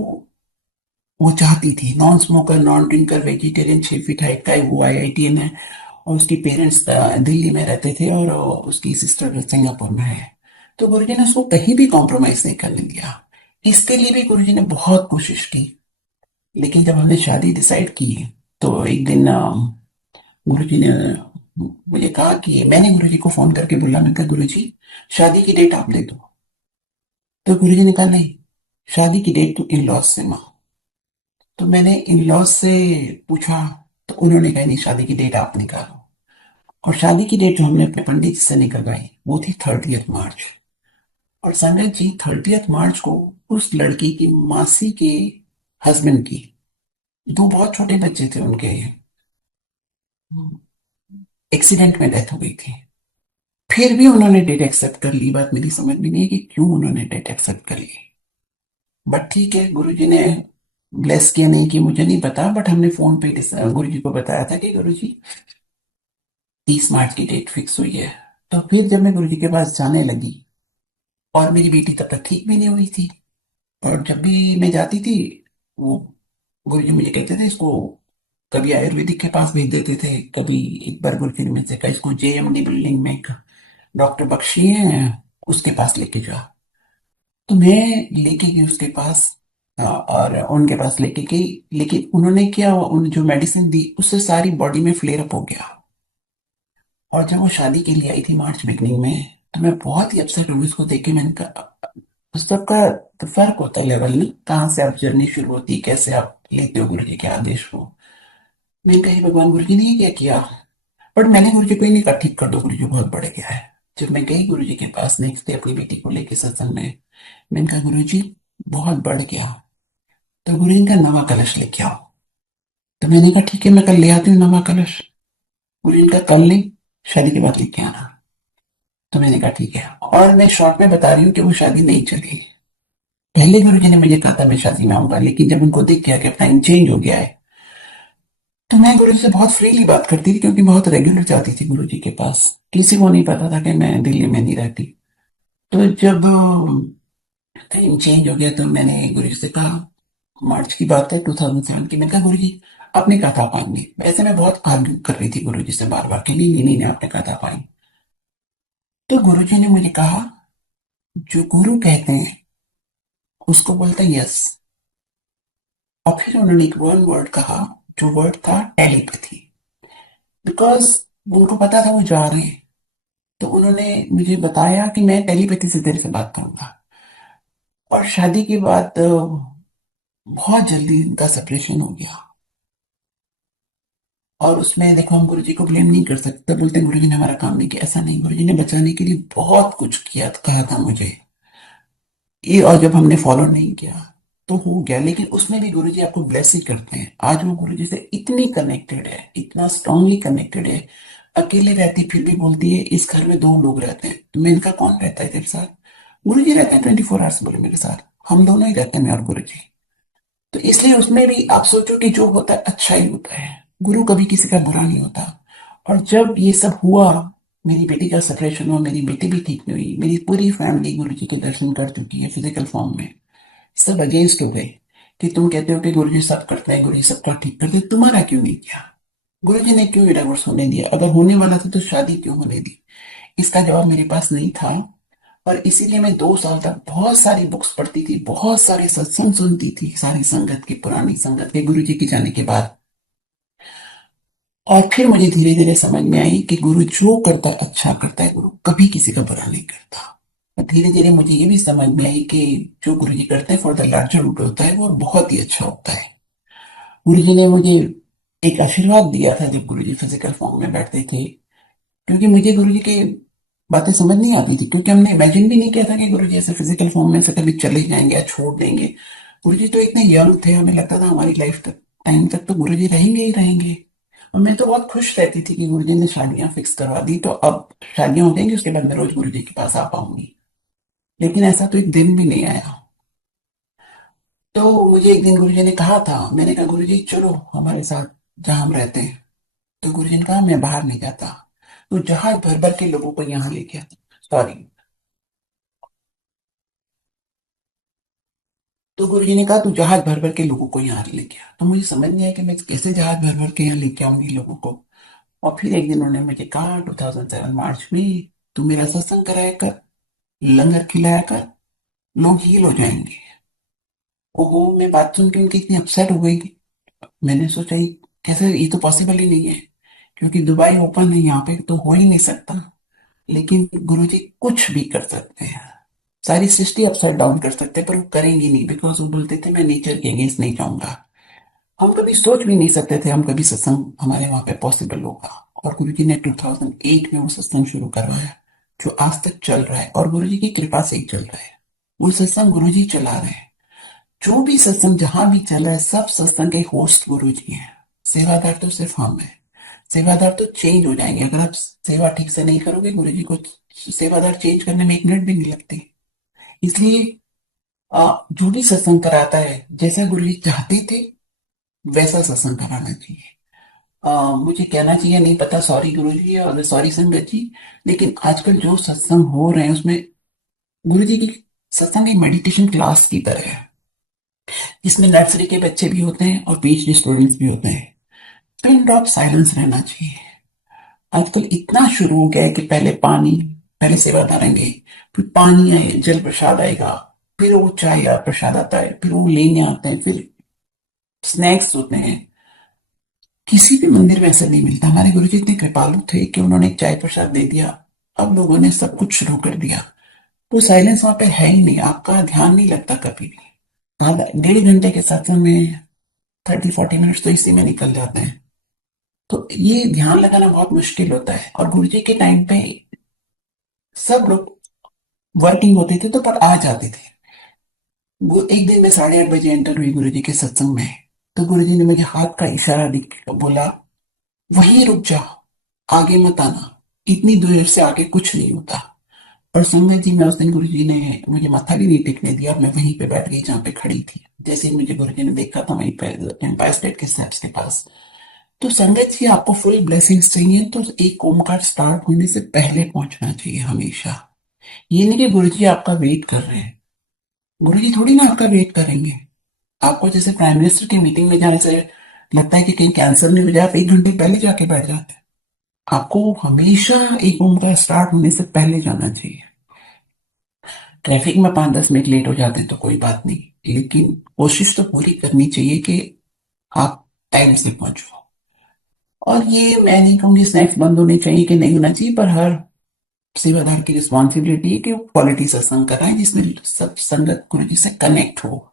वो चाहती थी। Non smoker, non drinker, vegetarian, 6 feet height का है, वो IITN है। और उसकी पेरेंट्स दिल्ली में रहते थे और उसकी सिस्टर सिंगापुर में है। तो गुरुजी ने उसको कहीं भी कॉम्प्रोमाइज नहीं करने दिया। इसके लिए भी गुरुजी ने बहुत कोशिश की। लेकिन जब हमने शादी डिसाइड की, तो एक दिन गुरुजी ने मुझे कहा कि मैंने गुरुजी को फोन करके बोला, मैंने कहा गुरुजी, शादी की डेट आप दे दो। तो गुरुजी ने कहा नहीं, शादी की डेट तो इन लॉज से मांगो। तो मैंने इन लॉज से पूछा, तो उन्होंने कहा नहीं, शादी की डेट आप निकालो। और शादी की डेट जो हमने अपने पंडित जी से निकलवाई वो थी 30 मार्च। और संगत जी, 30 मार्च को उस लड़की की मासी के हस्बैंड की, दो बहुत छोटे बच्चे थे उनके, एक्सीडेंट में डेथ हो गई थी। फिर भी उन्होंने डेट एक्सेप्ट कर ली। बात मेरी समझ में नहीं है कि क्यों उन्होंने डेट एक्सेप्ट कर ली। बट ठीक है, गुरुजी ने ब्लेस किया नहीं कि मुझे नहीं पता, बट हमने फोन पे गुरुजी को बताया था कि गुरुजी 30 मार्च की डेट फिक्स हुई है। तो फिर जब मैं गुरुजी के पास जाने लगी, और मेरी बेटी तब तक ठीक भी नहीं हुई थी, और जब भी मैं जाती थी, वो गुरुजी मुझे कहते थे इसको कभी आयुर्वेदिक के पास भेज देते थे, कभी एक बार गुरुजी ने मुझसे कहा इसको JMD बिल्डिंग में एक डॉक्टर बख्शी है, उसके पास लेके जा। तो मैं लेके गई उसके पास। और उनके पास लेके गई। लेकिन उन्होंने क्या, उन जो मेडिसिन दी उससे सारी बॉडी में फ्लेयर अप हो गया। और जब वो शादी के लिए आई थी मार्च बिगनिंग में, तो मैं बहुत ही अपसेट हुई उसको देख के। मैंने कहा, उस सबका तो फर्क होता है लेवल ना, कहाँ से आप जर्नी शुरू होती है, कैसे आप लेते हो गुरु जी के आदेश को। मैंने कहा, "हे भगवान, गुरु जी ने ये क्या किया?" बट मैंने गुरु जी को ही नहीं कहा ठीक कर दो, गुरु जी बहुत बढ़ गया है। जब मैं गई गुरु जी के पास नेक्स्ट डे अपनी बेटी को लेके सत्संग में, मैंने कहा गुरु जी बहुत बढ़ गया, तो गुरु जी का नवा कलश लेके आओ। तो मैंने कहा ठीक है, मैं कल ले आती हूँ नवा कलश। गुरु जी का कल नहीं, शादी के बाद लेके आना। तो मैंने कहा ठीक है। और मैं शॉर्ट में बता रही हूँ कि वो शादी नहीं चली। पहले गुरु जी ने मुझे कहा था मैं शादी में आऊंगा, लेकिन जब उनको दिख गया कि टाइम चेंज हो गया है, तो मैं गुरु जी से बहुत फ्रीली बात करती थी, क्योंकि बहुत रेगुलर जाती थी गुरु जी के पास। किसी को नहीं पता था कि मैं दिल्ली में नहीं रहती। तो जब टाइम चेंज हो गया, तो मैंने गुरु जी से कहा, मार्च की बात है 2007 की, मैंने कहा गुरु जी आपने कहा था पाएंगे। वैसे मैं बहुत आर्ग्यू कर रही थी गुरु जी से बार बार कि नहीं नहीं नहीं, आपने कहा था पाएंगे। तो गुरु जी ने मुझे कहा, जो गुरु कहते हैं उसको बोलते हैं यस। और फिर उन्होंने एक वन वर्ड कहा, जो वर्ड था टेलीपैथी। बिकॉज उनको पता था वो जा रहे हैं, तो उन्होंने मुझे बताया कि मैं टेलीपैथी से तेरे से बात करूंगा। और शादी के बाद बहुत जल्दी उनका सेपरेशन हो गया। और उसमें देखो, हम गुरुजी को ब्लेम नहीं कर सकते, बोलते हैं गुरुजी ने हमारा काम नहीं किया। ऐसा नहीं, गुरुजी ने बचाने के लिए बहुत कुछ किया, कहा था मुझे ये, और जब हमने फॉलो नहीं किया तो हो गया। लेकिन उसमें भी गुरुजी आपको ब्लेस ही करते हैं। आज वो गुरुजी से इतनी कनेक्टेड है, इतना स्ट्रांगली कनेक्टेड है। अकेले रहती फिर भी बोलती है इस घर में 2 लोग रहते हैं। तो मैं इनका कौन रहता है तेरे साथ? गुरुजी रहते हैं 24 आवर्स बोले मेरे साथ। हम दोनों ही रहते हैं, मैं और गुरुजी। तो इसलिए उसमें भी आप सोचो कि जो होता है अच्छा ही होता है। गुरु कभी किसी का बुरा नहीं होता। और जब ये सब हुआ, मेरी बेटी का सेपरेशन हुआ, मेरी बेटी भी ठीक नहीं हुई, मेरी पूरी फैमिली गुरु जी के दर्शन कर चुकी है फिजिकल फॉर्म में, सब अगेंस्ट हो गए कि तुम कहते हो कि गुरु जी सब करते हैं, गुरु जी सबका ठीक करते हैं, तुम्हारा क्यों नहीं किया? गुरु जी ने क्यों डिवोर्स होने दिया? अगर होने वाला था तो शादी क्यों होने दी? इसका जवाब मेरे पास नहीं था। और इसीलिए मैं 2 साल तक बहुत सारी बुक्स पढ़ती थी, बहुत सारे सत्संग सुनती थी, सारी संगत की, पुरानी संगत के, गुरु जी के जाने के बाद। और फिर मुझे धीरे धीरे समझ में आई कि गुरु जो करता है अच्छा करता है, गुरु कभी किसी का बुरा नहीं करता। और धीरे धीरे मुझे ये भी समझ में आई कि जो गुरु जी करते हैं फॉर द लार्जर गुड होता है, वो बहुत ही अच्छा होता है। गुरु जी ने मुझे एक आशीर्वाद दिया था जब गुरु जी फिजिकल फॉर्म में बैठते थे। क्योंकि मुझे गुरु जी की बातें समझ नहीं आती थी, क्योंकि हमने इमेजिन भी नहीं किया था कि गुरु जी ऐसे फिजिकल फॉर्म में से कभी चले जाएंगे या छोड़ देंगे। गुरु जी तो इतने यंग थे, हमें लगता था हमारी लाइफ तक, टाइम तक तो गुरु जी रहेंगे ही रहेंगे। और मैं तो बहुत खुश रहती थी कि गुरु जी ने शादियां फिक्स करवा दी, तो अब शादियां हो जाएंगी, उसके बाद मैं रोज गुरु जी के पास आ पाऊंगी। लेकिन ऐसा तो एक दिन भी नहीं आया। तो मुझे एक दिन गुरुजी ने कहा था, मैंने कहा गुरुजी चलो हमारे साथ जहां हम रहते हैं। तो गुरुजी ने कहा मैं बाहर नहीं जाता, तो जहाज भर भर के लोगों को यहाँ लेके आता। सॉरी। तो गुरुजी ने कहा तू जहाज भर भर के लोगों को यहाँ लेके आ। तो मुझे समझ नहीं आया कि मैं कैसे जहाज भर भर के यहाँ लेके आऊंगी लोगों को। और फिर एक दिन उन्होंने मुझे कहा 2007 मार्च में तू मेरा सत्संग कराया कर, लंगर खिलाया कर, लोग हील हो जाएंगे। ओहो, मैं बात सुन के उनकी इतनी अपसेट हो गई। मैंने सोचा ये कैसे, ये तो पॉसिबल ही नहीं है, क्योंकि दुबई ओपन है, यहाँ पे तो हो ही नहीं सकता। लेकिन गुरुजी कुछ भी कर सकते हैं, सारी सृष्टि अपसाइड डाउन कर सकते हैं, पर वो करेंगे नहीं, बिकॉज वो बोलते थे मैं नेचर के अगेंस्ट नहीं जाऊंगा। हम कभी सोच भी नहीं सकते थे हम कभी सत्संग हमारे वहां पे पॉसिबल होगा। और गुरुजी ने 2008 में वो सत्संग शुरू करवाया, जो आज तक चल रहा है, और गुरुजी की कृपा से ही चल रहा है। वो सत्संग गुरुजी चला रहे हैं। जो भी सत्संग जहां भी चल रहा है, सब सत्संग के होस्ट गुरुजी हैं। सेवादार तो सिर्फ हम हैं। सेवादार तो चेंज हो जाएंगे अगर आप सेवा ठीक से नहीं करोगे। गुरुजी को सेवादार चेंज करने में एक मिनट भी नहीं लगती। इसलिए जो भी सत्संग कराता है, जैसा गुरुजी चाहते थे वैसा सत्संग कराना चाहिए। मुझे कहना चाहिए नहीं पता, सॉरी गुरुजी और सॉरी संगत जी। लेकिन आजकल जो सत्संग हो रहे हैं उसमें गुरुजी की सत्संग एक मेडिटेशन क्लास की तरह है, जिसमें नर्सरी के बच्चे भी होते हैं और पीएचडी स्टूडेंट्स भी होते हैं। पिन ड्रॉप साइलेंस रहना चाहिए। आजकल इतना शुरू हो गया है कि पहले सेवादार आएंगे, फिर पानी आए, जल प्रसाद आएगा, फिर वो चाय या प्रसाद आता है, फिर वो लेने आते हैं, फिर स्नैक्स होते हैं। किसी भी मंदिर में ऐसा नहीं मिलता। हमारे गुरुजी इतने कृपालु थे कि उन्होंने एक चाय प्रसाद दे दिया, अब लोगों ने सब कुछ शुरू कर दिया। तो साइलेंस वहां पे है ही नहीं, आपका ध्यान नहीं लगता कभी भी। आधा 1.5 घंटे के सत्संग में 30-40 मिनट तो इसी में निकल जाते हैं। तो ये ध्यान लगाना बहुत मुश्किल होता है। और गुरुजी के टाइम पे सब लोग वर्किंग होते थे, तो पर आ जाते थे। वो एक दिन मैं 8:30 बजे एंटर हुई गुरुजी के सत्संग में। तो गुरुजी ने मुझे हाथ का इशारा दिख के बोला, वहीं रुक जाओ, आगे मत आना, इतनी देर से आगे कुछ नहीं होता। और संगत जी, मैं उस दिन गुरुजी ने मुझे माथा भी नहीं टेकने दिया, और मैं वहीं पे बैठ गई जहाँ पे खड़ी थी। जैसे ही मुझे गुरुजी ने देखा था वहीं पे एम्पायर स्टेट के स्टेप्स के पास। तो संगत जी, आपको फुल ब्लेसिंग्स चाहिए तो एक ओमकार स्टार्ट होने से पहले पहुंचना चाहिए हमेशा। ये नहीं कि गुरुजी आपका वेट कर रहे हैं। गुरुजी थोड़ी ना आपका वेट करेंगे। आपको जैसे प्राइम मिनिस्टर की मीटिंग में जाने से लगता है कि कहीं कैंसिल नहीं हो जाए, आप 1 घंटे पहले जाके बैठ जाते हैं। आपको हमेशा एक ओमकार स्टार्ट होने से पहले जाना चाहिए। ट्रैफिक में 5-10 मिनट लेट हो जाते हैं तो कोई बात नहीं, लेकिन कोशिश तो पूरी करनी चाहिए कि आप टाइम से पहुंचो। और ये मैं नहीं कहूंगी स्नैक्स बंद होने चाहिए कि नहीं होना चाहिए, पर हर सेवादार की रिस्पॉन्सिबिलिटी है कि वो क्वालिटी सत्संग कराए जिसमें सब संगत गुरु जी से कनेक्ट हो।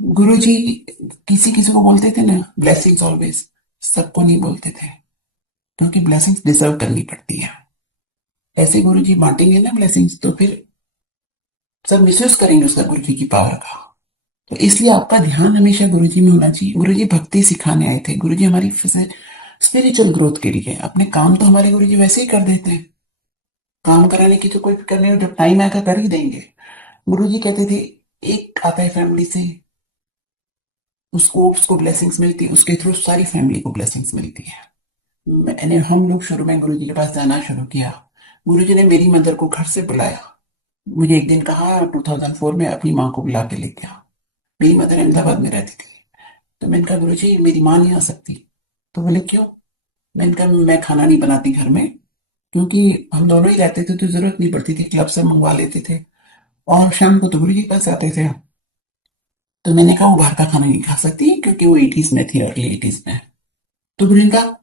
गुरु जी किसी किसी को बोलते थे ना ब्लेसिंग्स ऑलवेज, सबको नहीं बोलते थे, क्योंकि ब्लेसिंग्स डिजर्व करनी पड़ती है। ऐसे गुरु जी बांटेंगे ना ब्लेसिंग्स तो फिर सब मिसयूज करेंगे उसका, गुरु जी की पावर का। तो इसलिए आपका ध्यान हमेशा गुरुजी में होना चाहिए। गुरुजी भक्ति सिखाने आए थे, गुरुजी हमारी स्पिरिचुअल ग्रोथ के लिए। अपने काम तो हमारे गुरुजी वैसे ही कर देते हैं, काम कराने की तो कोई फिक्र नहीं हो, जब टाइम आएगा कर ही देंगे। गुरुजी कहते थे एक आता है फैमिली से, उसको उसको ब्लेसिंग्स मिलती है, उसके थ्रू सारी फैमिली को ब्लेसिंग्स मिलती है। मैंने हम लोग शुरू में गुरुजी के पास जाना शुरू किया। गुरुजी ने मेरी मदर को घर से बुलाया। मुझे एक दिन कहा 2004 में अपनी माँ को बुला के लेके आ। मेरी मदर अहमदाबाद में रहती थी। तो मैंने कहा गुरुजी मेरी माँ नहीं आ सकती। तो बोले क्यों? मैंने कहा मैं खाना नहीं बनाती घर में, क्योंकि हम दोनों ही रहते थे तो जरूरत नहीं पड़ती थी, क्लब से मंगवा लेते थे, और शाम को तो गुरुजी के पास आते थे। तो मैंने कहा वो बाहर का खाना नहीं खा सकती, क्योंकि वो 80s में थी, अर्ली 80s में। तो गुरुजी ने कहा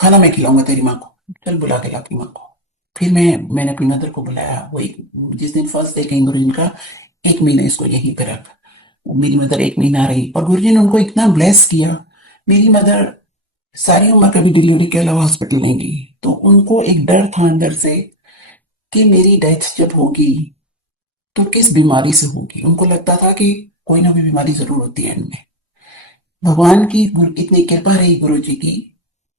खाना मैं खिलाऊंगा तेरी माँ को, चल बुला के ला अपनी माँ को। फिर मैंने अपनी मदर को बुलाया। वो एक जिस दिन फर्स्ट डे कहीं गुरुजी ने कहा 1 महीना इसको यहीं पे रख। मेरी मदर 1 महीना रही, और गुरुजी ने उनको इतना ब्लेस किया। मेरी मदर सारी उम्र कभी डिलीवरी के अलावा हॉस्पिटल नहीं गई। तो उनको एक डर था अंदर से कि मेरी डेथ जब होगी तो किस बीमारी से होगी। उनको लगता था कि कोई ना कोई बीमारी जरूर होती है इनमें। भगवान की इतनी कृपा रही गुरु जी की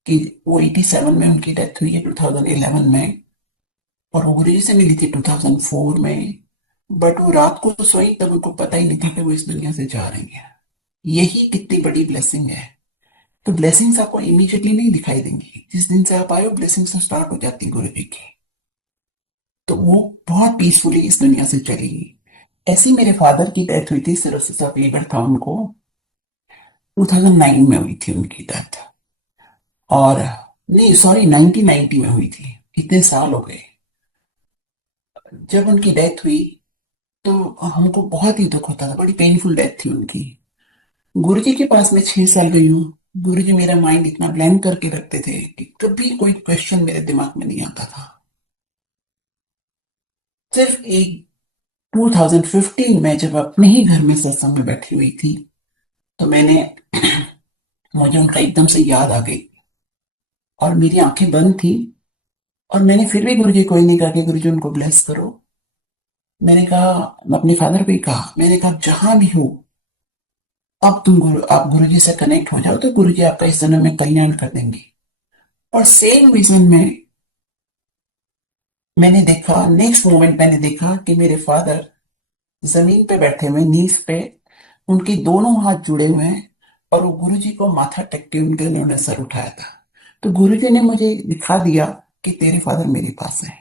कि वो 87 में उनकी डेथ हुई है, 2011 में। और वो गुरु जी से मिली थी 2004 में। बट वो रात को तो सोई तब उनको पता ही नहीं था कि वो इस दुनिया से जा रही है। यही कितनी बड़ी ब्लेसिंग है। तो ब्लेसिंग्स आपको इमीडिएटली नहीं दिखाई देंगी, जिस दिन से आप आए हो ब्लेसिंग्स तो स्टार्ट हो जाती गुरु जी की। तो वो बहुत पीसफुली इस दुनिया से चली गई। ऐसी मेरे फादर की डेथ हुई थी, सिरोसिस ऑफ लीवर था उनको। 2009 में हुई थी उनकी डेथ। और नहीं सॉरी, 1990 में हुई थी। कितने साल हो गए। जब उनकी डेथ हुई तो हमको बहुत ही दुख होता था, बड़ी पेनफुल डेथ थी उनकी। गुरुजी के पास मैं 6 साल गई हूँ। गुरुजी मेरा माइंड इतना ब्लैंक करके रखते थे कि कभी कोई क्वेश्चन मेरे दिमाग में नहीं आता था। सिर्फ एक 2015 में जब अपने ही घर में सत्संग में बैठी हुई थी, तो मैंने मुझे उनका एकदम से याद आ गई और मेरी आंखें बंद थी। और मैंने फिर भी गुरुजी को ही नहीं कहा कि गुरुजी उनको ब्लेस करो। मैंने कहा, अपने फादर को ही कहा, मैंने कहा जहां भी हो, अब आप गुरुजी से कनेक्ट हो जाओ तो गुरुजी आपका इस जन्म में कल्याण कर देंगे। और सेम विजन में मैंने देखा, नेक्स्ट मोमेंट मैंने देखा कि मेरे फादर जमीन पे बैठे हुए नीज पे, उनके दोनों हाथ जुड़े हुए हैं, और वो गुरुजी को माथा टेक के उनके उन्होंने सर उठाया था। तो गुरुजी ने मुझे दिखा दिया कि तेरे फादर मेरे पास है।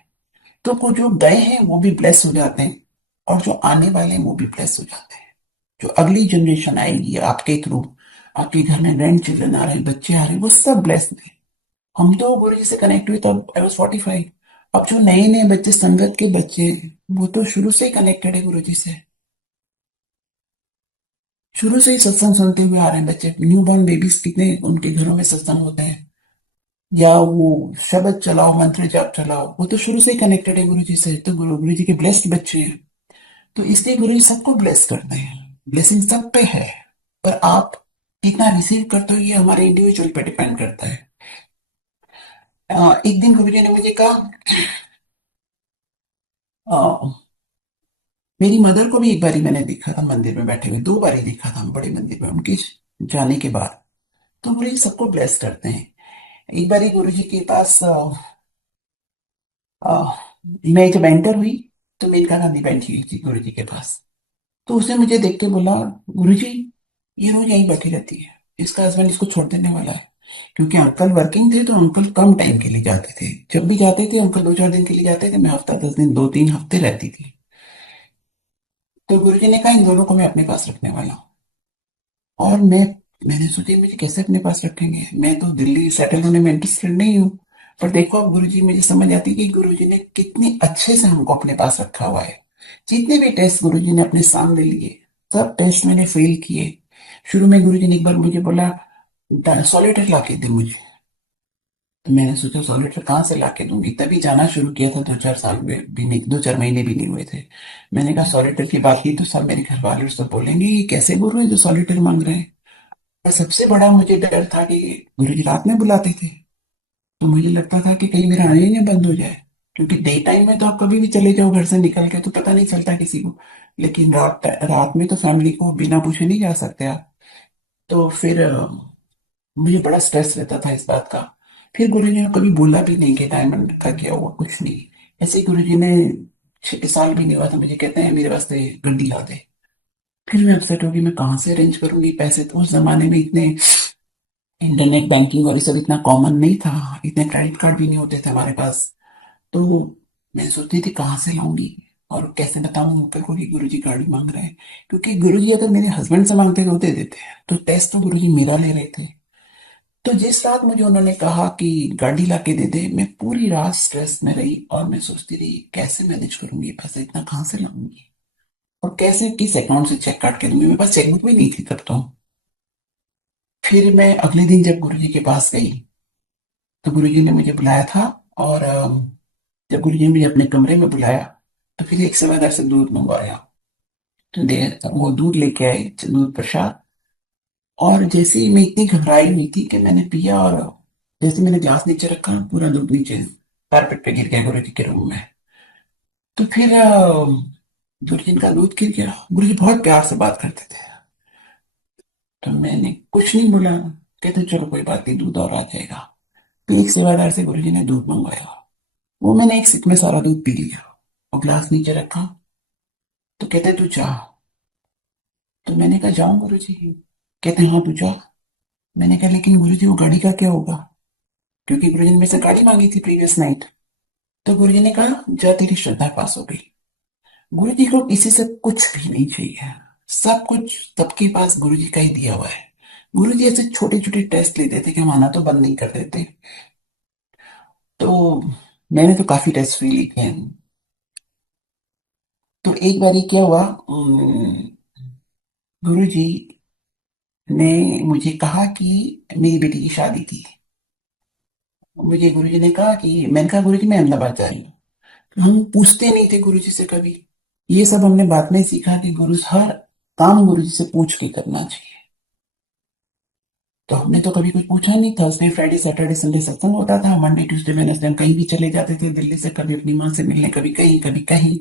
तो वो जो गए हैं वो भी ब्लेस हो जाते हैं, और जो आने वाले हैं वो भी ब्लेस हो जाते हैं। जो अगली जनरेशन आएगी आपके थ्रू, आपके घर में ग्रैंड चिल्ड्रन आ रहे हैं, बच्चे आ रहे हैं, वो सब ब्लेस्ड हैं। हम तो गुरुजी से कनेक्ट हुए तब आई वाज 45। अब जो नए नए बच्चे, संगत के बच्चे हैं, वो तो शुरू से ही कनेक्टेड है गुरुजी से। शुरू से ही सत्संग सुनते हुए आ रहे हैं बच्चे, न्यू बॉर्न बेबीज कितने उनके घरों में सत्संग होते हैं। या वो शब्द चलाओ, मंत्र जाप चलाओ, वो तो शुरू से ही कनेक्टेड है गुरुजी से। तो गुरु जी के ब्लेस्ड बच्चे हैं। तो इसलिए गुरु जी सबको ब्लेस करते हैं। ब्लेसिंग सब पे है। पर आप कितना रिसीव करते हो ये हमारे इंडिविजुअल पे डिपेंड करता है। एक दिन गुरु जी ने मुझे कहा, अ, मेरी मदर को भी एक बारी मैंने देखा था मंदिर में बैठे हुए, 2 बारी देखा था बड़े मंदिर में उनके जाने के बाद। तो गुरु जी सबको ब्लेस करते हैं। एक बारी गुरु जी के पास अ, मैं जब एंटर हुई तो मेनका गांधी बैठी हुई थी गुरु जी के पास। तो उसने मुझे देखते बोला, गुरु जी ये रोज यहीं बैठी रहती है, इसका हस्बैंड इसको छोड़ देने वाला है। क्योंकि अंकल वर्किंग थे तो अंकल कम टाइम के लिए जाते थे। जब भी जाते थे अंकल 2-4 दिन के लिए जाते थे, मैं हफ्ता 10 दिन, 2-3 हफ्ते रहती थी। तो गुरु जी ने कहा इन दोनों को मैं अपने पास रखने वाला हूँ। और मैंने सोची मुझे कैसे अपने पास रखेंगे, मैं तो दिल्ली सेटल होने में इंटरेस्टेड नहीं हूँ। पर देखो अब गुरुजी, मुझे समझ आती कि गुरुजी ने कितने अच्छे से हमको अपने पास रखा हुआ है। जितने भी टेस्ट गुरुजी ने अपने सामने लिए, सब टेस्ट मैंने फेल किए। शुरू में गुरुजी ने एक बार मुझे बोला, सॉलिटर ला के दे मुझे। तो मैंने सोचा सॉलिटर कहाँ से ला के दूंगी, तभी जाना शुरू किया था, 2-4 साल में भी नहीं, 2-4 महीने भी नहीं हुए थे। मैंने कहा सॉलिटर की बात की तो सब मेरे घर वाले सब बोलेंगे ये कैसे गुरु है जो सॉलिटर मांग रहे हैं। और सबसे बड़ा मुझे डर था कि गुरुजी रात में बुलाते थे, तो मुझे लगता था कि कहीं मेरा आने ही ना बंद हो जाए। क्योंकि डे टाइम में तो आप कभी भी चले जाओ घर से निकल के तो पता नहीं चलता किसी को। लेकिन रात रात में तो फैमिली को बिना पूछे नहीं जा सकते आप। तो फिर मुझे बड़ा स्ट्रेस रहता था इस बात का। फिर गुरुजी ने कभी बोला भी नहीं कि डायमंड का क्या हुआ, कुछ नहीं। ऐसे ही गुरुजी ने 6 साल भी नहीं हुआ था मुझे कहते हैं मेरे वास्ते गड्डी ला दे। फिर मैं अपसेट होगी, मैं कहाँ से अरेंज करूंगी पैसे, तो उस जमाने में इतने इंटरनेट बैंकिंग और ये सब इतना कॉमन नहीं था, इतने क्रेडिट कार्ड भी नहीं होते थे हमारे पास। तो मैं सोचती थी कहाँ से लाऊंगी और कैसे बताऊं अंकल को कि गुरुजी गाड़ी मांग रहे हैं। क्योंकि गुरुजी अगर मेरे हस्बैंड से मांगते तो दे देते, तो टेस्ट तो गुरुजी मेरा ले रहे थे। तो जिस रात मुझे उन्होंने कहा कि गाड़ी ला के दे दे, मैं पूरी रात स्ट्रेस में रही और मैं सोचती रही कैसे मैनेज करूंगी, पैसे इतना कहाँ से लाऊंगी और कैसे किस अकाउंट से चेक काट के दूंगी, मेरे पास चेकबुक भी नहीं थी तब तो। फिर मैं अगले दिन जब गुरुजी के पास गई तो गुरुजी ने मुझे बुलाया था। और जब गुरुजी ने मुझे अपने कमरे में बुलाया तो फिर एक सेवादार से दूध मंगवाया। तो वो दूध लेके आए, दूध प्रसाद। और जैसे ही मैं इतनी घबराई हुई थी कि मैंने पिया, और जैसे मैंने ग्लास नीचे रखा पूरा दूध नीचे कारपेट पे गिर गया गुरुजी के रूम में। तो फिर गुरुजी का दूध गिर गया। गुरुजी बहुत प्यार से बात करते थे। तो मैंने कुछ नहीं बोला, कहते चलो कोई बात नहीं, दूध और आ जाएगा। फिर एक सेवादार से गुरुजी ने दूध मंगवाया। वो मैंने एक सिप में सारा दूध पी लिया और ग्लास नीचे रखा। तो कहते तू जा। तो मैंने कहा जाऊं गुरुजी? कहते हाँ तू जा। मैंने कहा लेकिन गुरुजी वो गाड़ी का क्या होगा? क्योंकि गुरुजी ने मेरे से गाड़ी मांगी थी प्रीवियस नाइट। तो गुरुजी ने कहा जा तेरी श्रद्धा पास हो गई। गुरुजी को किसी से कुछ भी नहीं चाहिए। सब कुछ सबके पास गुरुजी का ही दिया हुआ है। गुरुजी ऐसे छोटे छोटे टेस्ट लेते थे कि हम आना तो बंद नहीं कर देते। तो मैंने तो काफी टेस्ट भी लिखे हैं। तो एक बार ये क्या हुआ, गुरुजी ने मुझे कहा कि मेरी बेटी की शादी थी। मुझे गुरुजी ने कहा कि मैंने कहा गुरुजी मैं अहमदाबाद जा रही हूँ। हम पूछते नहीं थे गुरुजी से कभी। ये सब हमने बाद में सीखा कि गुरु हर काम गुरुजी से पूछ के करना चाहिए। तो हमने तो कभी कुछ पूछा नहीं। थर्सडे फ्राइडे सैटरडे संडे सत्संग होता था। मंडे ट्यूसडे वेडनेसडे हम कहीं भी चले जाते थे दिल्ली से, कभी अपनी माँ से मिलने, कभी कहीं कभी कहीं।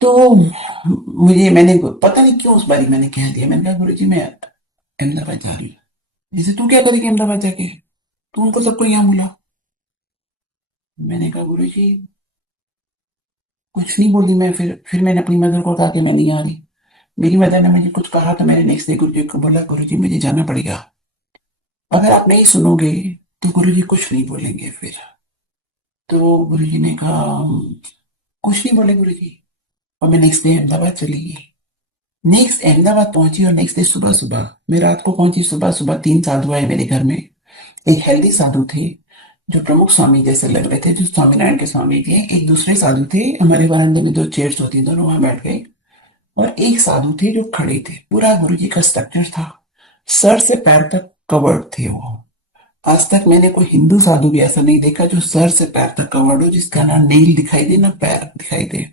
तो मैंने पता नहीं क्यों उस बारी मैंने कह दिया, मैंने कहा गुरुजी मैं अहमदाबाद जा रही हूँ। जैसे तू क्या करेगी अहमदाबाद जाके? तू उनको सबको यहाँ बुला। मैंने कहा गुरुजी कुछ नहीं बोली मैं। फिर मैंने अपनी मदर को कहा कि मैं नहीं आ रही। मेरी मदर ने मुझे कुछ कहा तो मैंने नेक्स्ट डे गुरुजी को बोला गुरुजी मुझे जाना पड़ेगा। अगर आप नहीं सुनोगे तो गुरुजी कुछ नहीं बोलेंगे फिर। तो गुरुजी ने कहा कुछ नहीं बोले गुरुजी। और मैं नेक्स्ट डे अहमदाबाद चली गई। नेक्स्ट अहमदाबाद पहुंची और नेक्स्ट डे सुबह सुबह मैं रात को पहुंची। सुबह सुबह तीन साधु आए मेरे घर में। एक हेल्दी साधु थे जो प्रमुख स्वामी जैसे लग रहे थे, जो स्वामीनारायण के स्वामी थे। एक दूसरे साधु थे, हमारे बरामदे में दो चेयर्स होती दोनों वहां बैठ गए। और एक साधु थे जो खड़े थे। पूरा गुरुजी का स्ट्रक्चर था, सर से पैर तक कवर्ड थे वो। आज तक मैंने कोई हिंदू साधु भी ऐसा नहीं देखा जो सर से पैर तक कवर्ड हो, जिसका ना नील दिखाई दे ना पैर दिखाई दे।